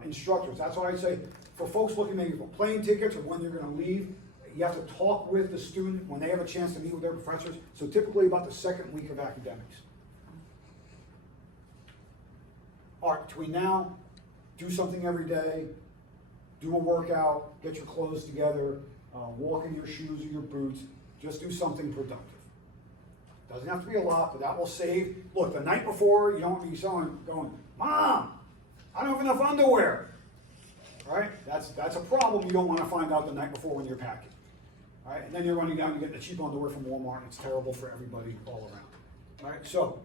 instructors. That's why I say, for folks looking maybe for plane tickets or when you're going to leave, you have to talk with the student when they have a chance to meet with their professors. So typically about the second week of academics. All right, between now, do something every day, do a workout, get your clothes together, walk in your shoes or your boots, just do something productive. Doesn't have to be a lot, but that will save. Look, the night before, you don't be going, Mom, I don't have enough underwear. All right, that's a problem you don't want to find out the night before when you're packing. All right, and then you're running down and getting the cheap underwear from Walmart, and it's terrible for everybody all around. All right, so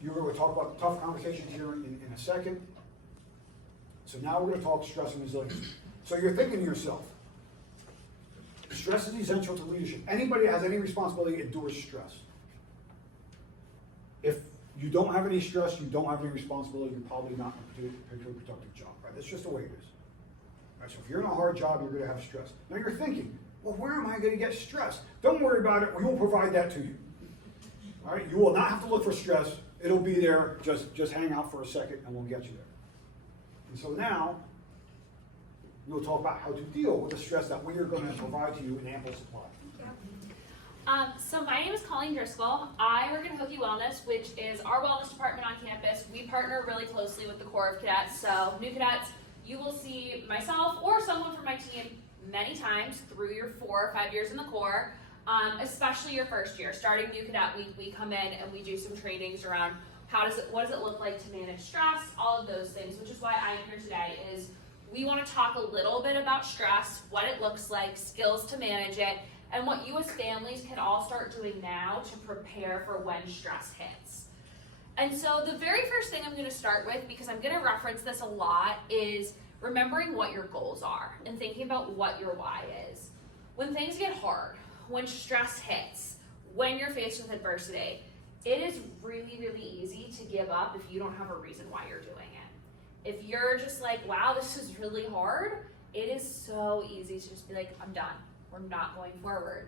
you're going to talk about the tough conversations here in a second. So now we're going to talk stress and resilience. So you're thinking to yourself, stress is essential to leadership. Anybody that has any responsibility endures stress. If you don't have any stress, you don't have any responsibility, you're probably not going to do a productive job. Right? That's just the way it is. Right? So if you're in a hard job, you're going to have stress. Now you're thinking, well, where am I going to get stress? Don't worry about it. We will provide that to you. All right? You will not have to look for stress. It'll be there. Just hang out for a second, and we'll get you there. And so now, we'll talk about how to deal with the stress that we are going to provide to you in ample supply. So my name is Colleen Driscoll. I work in Hokie Wellness, which is our wellness department on campus. We partner really closely with the Corps of Cadets. So new cadets, you will see myself or someone from my team many times through your 4 or 5 years in the Corps, especially your first year. Starting new cadet week, we come in and we do some trainings around what does it look like to manage stress, all of those things, which is why I'm here today, is we want to talk a little bit about stress, what it looks like, skills to manage it, and what you as families can all start doing now to prepare for when stress hits. And so the very first thing I'm going to start with, because I'm going to reference this a lot, is remembering what your goals are and thinking about what your why is. When things get hard, when stress hits, when you're faced with adversity, it is really, really easy to give up if you don't have a reason why you're doing it. If you're just like, wow, this is really hard, it is so easy to just be like, I'm done. We're not going forward.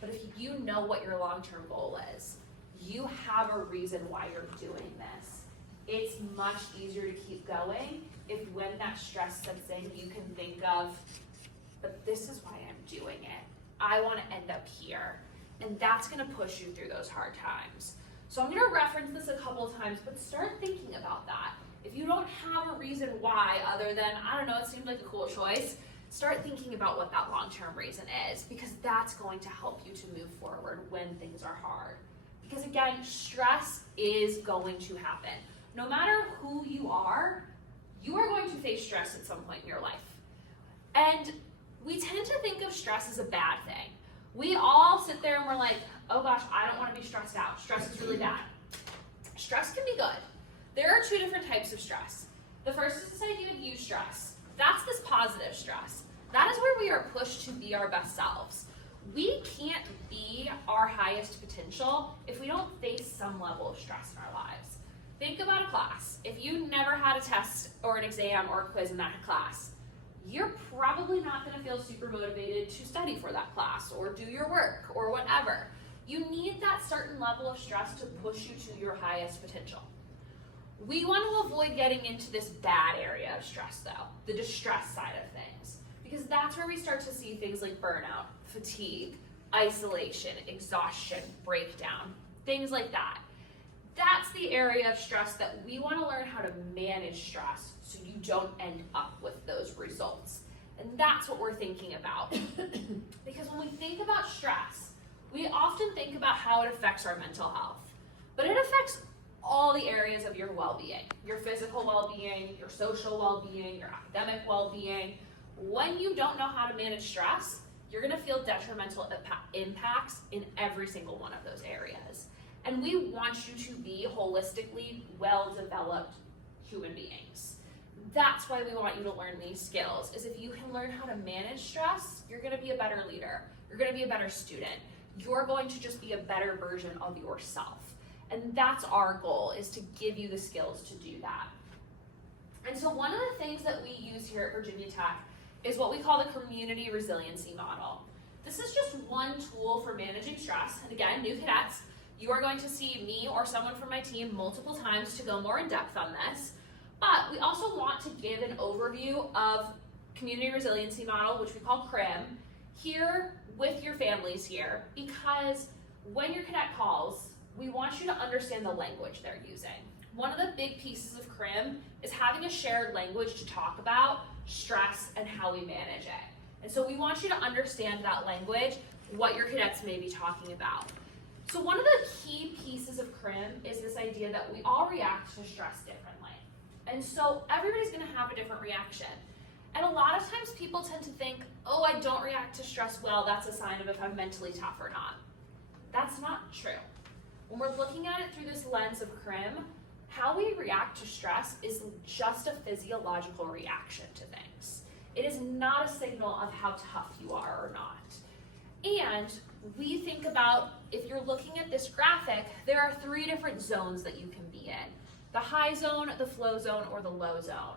But if you know what your long-term goal is, you have a reason why you're doing this. It's much easier to keep going if when that stress sets in, you can think of, but this is why I'm doing it. I want to end up here. And that's going to push you through those hard times. So I'm going to reference this a couple of times, but start thinking about that. If you don't have a reason why other than, I don't know, it seemed like a cool choice, start thinking about what that long-term reason is, because that's going to help you to move forward when things are hard. Because again, stress is going to happen. No matter who you are going to face stress at some point in your life. And we tend to think of stress as a bad thing. We all sit there and we're like, oh gosh, I don't want to be stressed out. Stress is really bad. Stress can be good. There are two different types of stress. The first is this idea of eustress. That's this positive stress. That is where we are pushed to be our best selves. We can't be our highest potential if we don't face some level of stress in our lives. Think about a class. If you never had a test or an exam or a quiz in that class, you're probably not going to feel super motivated to study for that class or do your work or whatever. You need that certain level of stress to push you to your highest potential. We want to avoid getting into this bad area of stress though, the distress side of things, because that's where we start to see things like burnout, fatigue, isolation, exhaustion, breakdown, things like that. That's the area of stress that we want to learn how to manage stress so you don't end up with those results. And that's what we're thinking about. Because when we think about stress, we often think about how it affects our mental health, but it affects all the areas of your well-being, your physical well-being, your social well-being, your academic well-being. When you don't know how to manage stress, you're going to feel detrimental impacts in every single one of those areas. And we want you to be holistically well-developed human beings. That's why we want you to learn these skills, is if you can learn how to manage stress, you're going to be a better leader. You're going to be a better student. You're going to just be a better version of yourself. And that's our goal, is to give you the skills to do that. And so one of the things that we use here at Virginia Tech is what we call the community resiliency model. This is just one tool for managing stress. And again, new cadets, you are going to see me or someone from my team multiple times to go more in depth on this. But we also want to give an overview of community resiliency model, which we call CRIM, here with your families here, because when your cadet calls, we want you to understand the language they're using. One of the big pieces of CRIM is having a shared language to talk about stress and how we manage it. And so we want you to understand that language, what your cadets may be talking about. So one of the key pieces of CRIM is this idea that we all react to stress differently. And so everybody's gonna have a different reaction. And a lot of times people tend to think, oh, I don't react to stress well, that's a sign of if I'm mentally tough or not. That's not true. When we're looking at it through this lens of CRIM, how we react to stress is just a physiological reaction to things. It is not a signal of how tough you are or not. And we think about, if you're looking at this graphic, there are 3 different zones that you can be in. The high zone, the flow zone, or the low zone.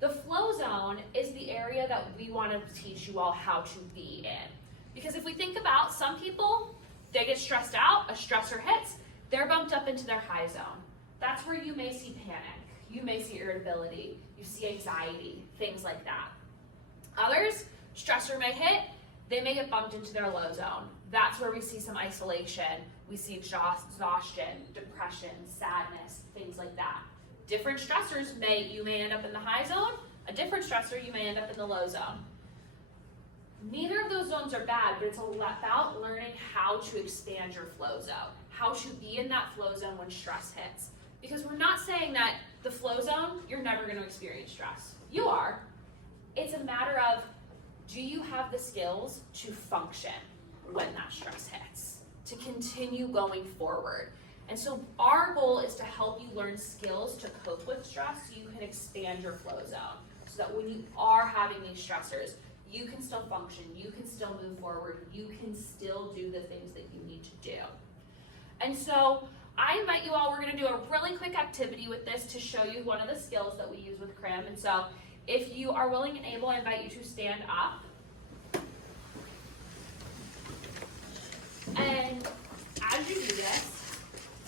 The flow zone is the area that we want to teach you all how to be in. Because if we think about some people, they get stressed out, a stressor hits, they're bumped up into their high zone. That's where you may see panic, you may see irritability, you see anxiety, things like that. Others, stressor may hit, they may get bumped into their low zone. That's where we see some isolation, we see exhaustion, depression, sadness, things like that. Different stressors, you may end up in the high zone, a different stressor, you may end up in the low zone. Neither of those zones are bad, but it's about learning how to expand your flow zone, how to be in that flow zone when stress hits. Because we're not saying that the flow zone, you're never going to experience stress. You are. It's a matter of, do you have the skills to function when that stress hits, to continue going forward? And so our goal is to help you learn skills to cope with stress so you can expand your flow zone. So that when you are having these stressors, you can still function, you can still move forward, you can still do the things that you need to do. And so I invite you all, we're gonna do a really quick activity with this to show you one of the skills that we use with CRIM. And so if you are willing and able, I invite you to stand up. And as you do this,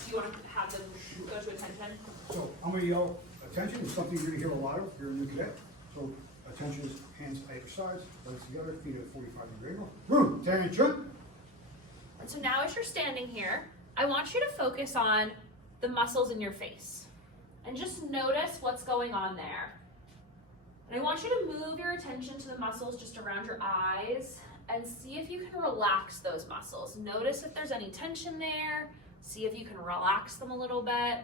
do you want to have them go to attention? So I'm gonna yell attention. It's something you're gonna hear a lot of if you're a new cadet. So attention is hands at your sides, legs together, feet at a 45-degree angle. Boom, attention. And so now as you're standing here, I want you to focus on the muscles in your face. And just notice what's going on there. And I want you to move your attention to the muscles just around your eyes and see if you can relax those muscles. Notice if there's any tension there. See if you can relax them a little bit.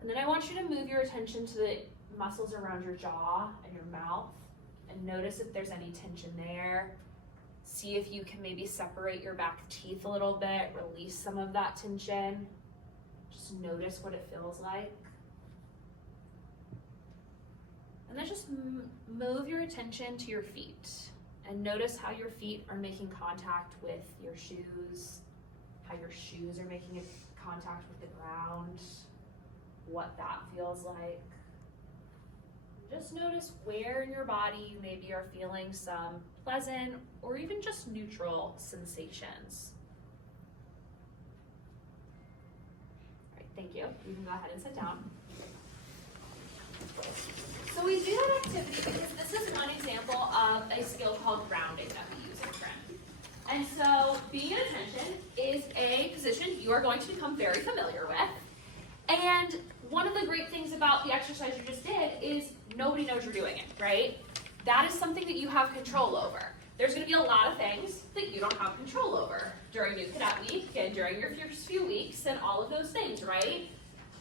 And then I want you to move your attention to the muscles around your jaw and your mouth and notice if there's any tension there. See if you can maybe separate your back teeth a little bit, release some of that tension. Just notice what it feels like. And then just move your attention to your feet and notice how your feet are making contact with your shoes, how your shoes are making contact with the ground, what that feels like. Just notice where in your body you maybe are feeling some pleasant or even just neutral sensations. All right, thank you. You can go ahead and sit down. So we do that activity because this is one example of a skill called grounding that we use in CRIM. And so being at attention is a position you are going to become very familiar with. And one of the great things about the exercise you just did is nobody knows you're doing it, right? That is something that you have control over. There's gonna be a lot of things that you don't have control over during New Cadet Week and during your first few weeks and all of those things, right?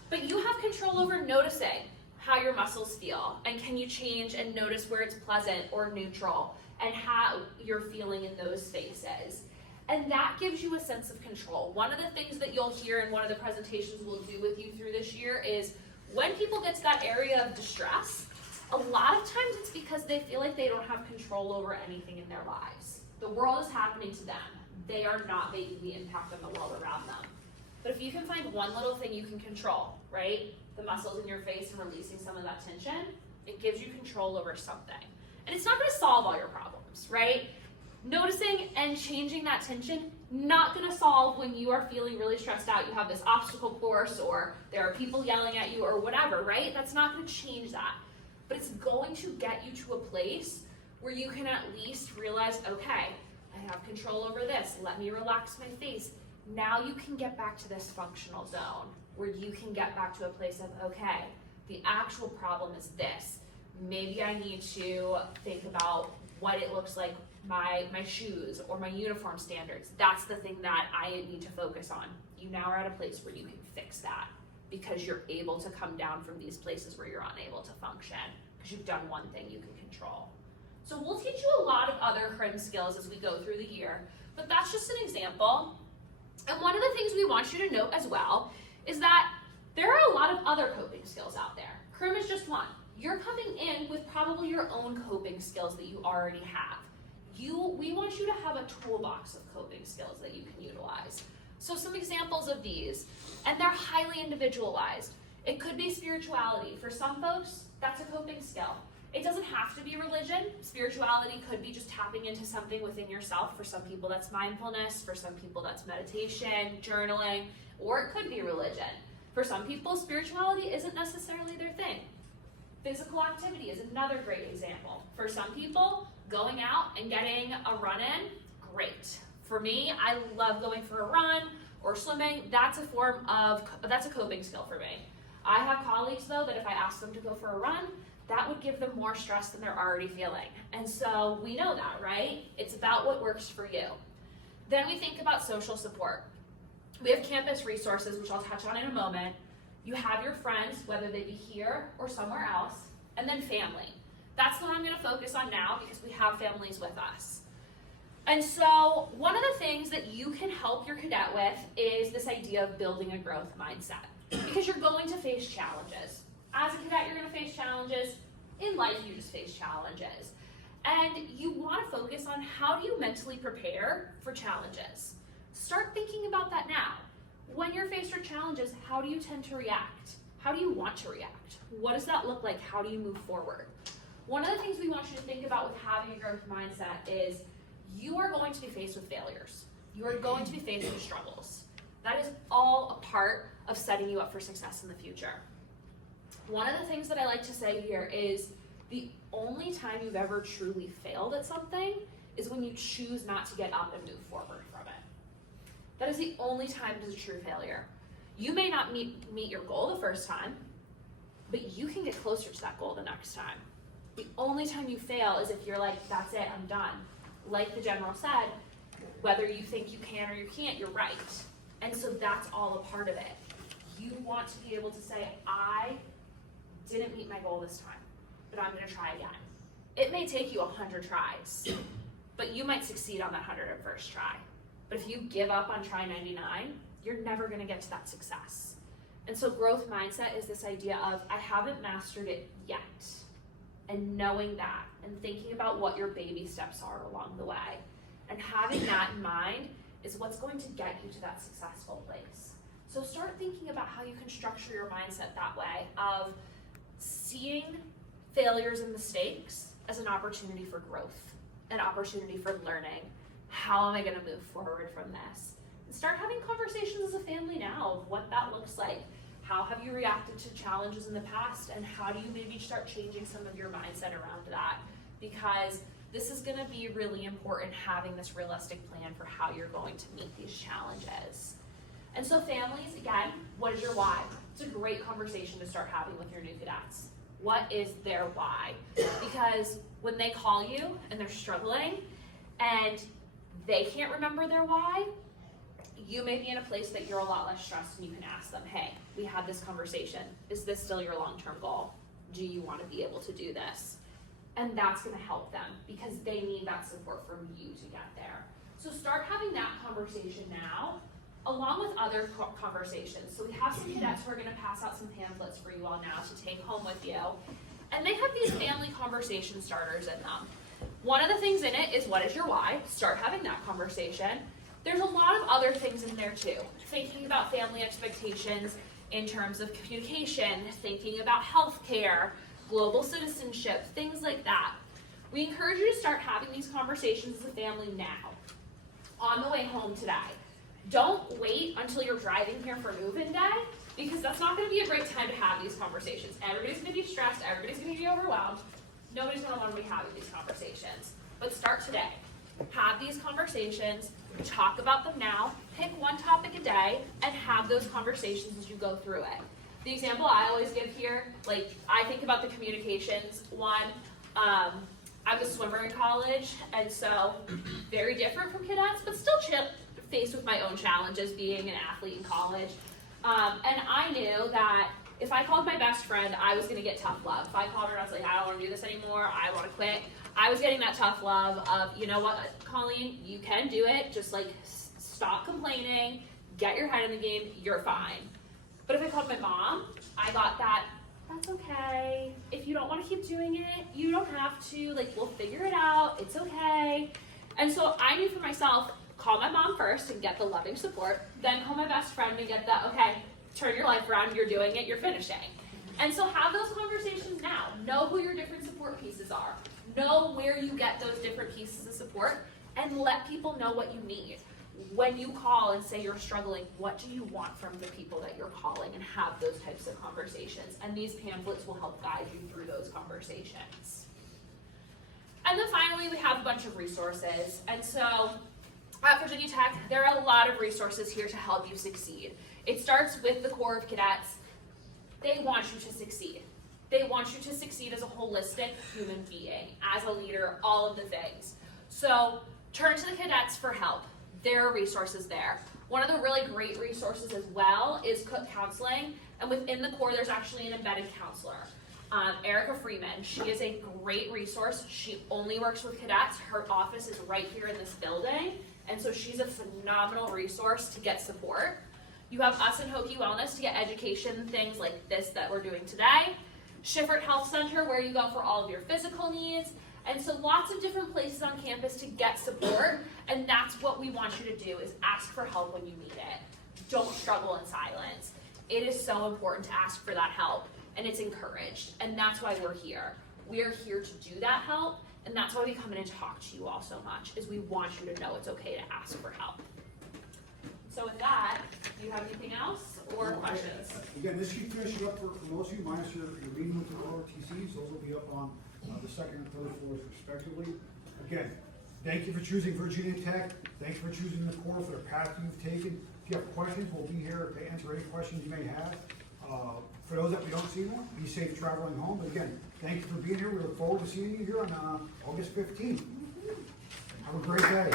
But you have control over noticing how your muscles feel, and can you change and notice where it's pleasant or neutral and how you're feeling in those spaces. And that gives you a sense of control. One of the things that you'll hear in one of the presentations we'll do with you through this year is when people get to that area of distress, a lot of times it's because they feel like they don't have control over anything in their lives. The world is happening to them. They are not making the impact on the world around them. But if you can find one little thing you can control, right? The muscles in your face and releasing some of that tension, it gives you control over something. And it's not gonna solve all your problems, right? Noticing and changing that tension, not gonna solve when you are feeling really stressed out, you have this obstacle course or there are people yelling at you or whatever, right? That's not gonna change that. But it's going to get you to a place where you can at least realize, okay, I have control over this, let me relax my face. Now you can get back to this functional zone where you can get back to a place of, okay, the actual problem is this. Maybe I need to think about what it looks like, my shoes or my uniform standards. That's the thing that I need to focus on. You now are at a place where you can fix that because you're able to come down from these places where you're unable to function because you've done one thing you can control. So we'll teach you a lot of other CRIM skills as we go through the year, but that's just an example. And one of the things we want you to note as well is that there are a lot of other coping skills out there. CRIM is just one. You're coming in with probably your own coping skills that you already have. We want you to have a toolbox of coping skills that you can utilize. So some examples of these, and they're highly individualized. It could be spirituality. For some folks, that's a coping skill. It doesn't have to be religion. Spirituality could be just tapping into something within yourself. For some people, that's mindfulness. For some people, that's meditation, journaling, or it could be religion. For some people, spirituality isn't necessarily their thing. Physical activity is another great example. For some people, going out and getting a run in, great. For me, I love going for a run or swimming. That's a coping skill for me. I have colleagues though that if I ask them to go for a run, that would give them more stress than they're already feeling. And so we know that, right? It's about what works for you. Then we think about social support. We have campus resources, which I'll touch on in a moment. You have your friends, whether they be here or somewhere else, and then family. That's what I'm going to focus on now because we have families with us. And so one of the things that you can help your cadet with is this idea of building a growth mindset, because you're going to face challenges. As a cadet, you're going to face challenges. In life, you just face challenges. And you want to focus on how do you mentally prepare for challenges. Start thinking about that now. When you're faced with challenges, how do you tend to react? How do you want to react? What does that look like? How do you move forward? One of the things we want you to think about with having a growth mindset is you are going to be faced with failures. You are going to be faced with struggles. That is all a part of setting you up for success in the future. One of the things that I like to say here is the only time you've ever truly failed at something is when you choose not to get up and move forward from it. That is the only time it is a true failure. You may not meet your goal the first time, but you can get closer to that goal the next time. The only time you fail is if you're like, that's it, I'm done. Like the general said, whether you think you can or you can't, you're right. And so that's all a part of it. You want to be able to say, I didn't meet my goal this time, but I'm going to try again. It may take you 100 tries, but you might succeed on that 101st try. But if you give up on try 99, you're never going to get to that success. And so growth mindset is this idea of, I haven't mastered it yet. And knowing that and thinking about what your baby steps are along the way. And having that in mind is what's going to get you to that successful place. So start thinking about how you can structure your mindset that way of seeing failures and mistakes as an opportunity for growth, an opportunity for learning. How am I going to move forward from this? And start having conversations as a family now of what that looks like. How have you reacted to challenges in the past, and how do you maybe start changing some of your mindset around that? Because this is going to be really important, having this realistic plan for how you're going to meet these challenges. And so families, again, what is your why? It's a great conversation to start having with your new cadets. What is their why? Because when they call you and they're struggling and they can't remember their why, you may be in a place that you're a lot less stressed, and you can ask them, hey, we had this conversation. Is this still your long-term goal? Do you want to be able to do this? And that's going to help them because they need that support from you to get there. So start having that conversation now, along with other conversations. So we have some cadets who are going to pass out some pamphlets for you all now to take home with you. And they have these family conversation starters in them. One of the things in it is, what is your why? Start having that conversation. There's a lot of other things in there too. Thinking about family expectations in terms of communication, thinking about healthcare, global citizenship, things like that. We encourage you to start having these conversations as a family now, on the way home today. Don't wait until you're driving here for move-in day, because that's not going to be a great time to have these conversations. Everybody's going to be stressed, everybody's going to be overwhelmed. Nobody's going to want to be having these conversations. But start today. Have these conversations, talk about them now, pick one topic a day, and have those conversations as you go through it. The example I always give here, like, I think about the communications one. I was a swimmer in college, and so very different from cadets, but still faced with my own challenges being an athlete in college. And I knew that if I called my best friend, I was going to get tough love. If I called her and I was like, I don't want to do this anymore, I want to quit, I was getting that tough love of, you know what, Colleen, you can do it. Just like stop complaining, get your head in the game, you're fine. But if I called my mom, I got that, that's okay. If you don't want to keep doing it, you don't have to. Like, we'll figure it out. It's okay. And so I knew for myself, call my mom first and get the loving support, then call my best friend and get the, okay, turn your life around, you're doing it, you're finishing. And so have those conversations now. Know who your different support pieces are. Know where you get those different pieces of support, and let people know what you need. When you call and say you're struggling, what do you want from the people that you're calling, and have those types of conversations. And these pamphlets will help guide you through those conversations. And then finally, we have a bunch of resources. And so at Virginia Tech, there are a lot of resources here to help you succeed. It starts with the Corps of Cadets. They want you to succeed. They want you to succeed as a holistic human being, as a leader, all of the things. So turn to the cadets for help. there are resources there. One of the really great resources as well is Cook Counseling, and within the Corps there's actually an embedded counselor. Erica Freeman, she is a great resource. She only works with cadets. Her office is right here in this building, and so she's a phenomenal resource to get support. You have us in Hokie Wellness to get education, things like this that we're doing today. Shifford Health Center, where you go for all of your physical needs. And so lots of different places on campus to get support, and that's what we want you to do, is ask for help when you need it. Don't struggle in silence. It is so important to ask for that help, and it's encouraged, and that's why we're here. We are here to do that help, and that's why we come in and talk to you all so much, is we want you to know it's okay to ask for help. So with that, do you have anything else or questions? Again, this keeps finishing up for most of you, minus your meeting with the ROTCs. Those will be up on the second and third floors respectively. Again, thank you for choosing Virginia Tech. Thanks for choosing the Corps for the path you've taken. If you have questions, we'll be here to answer any questions you may have. For those that we don't see more, be safe traveling home. But again, thank you for being here. We look forward to seeing you here on August 15th. Have a great day.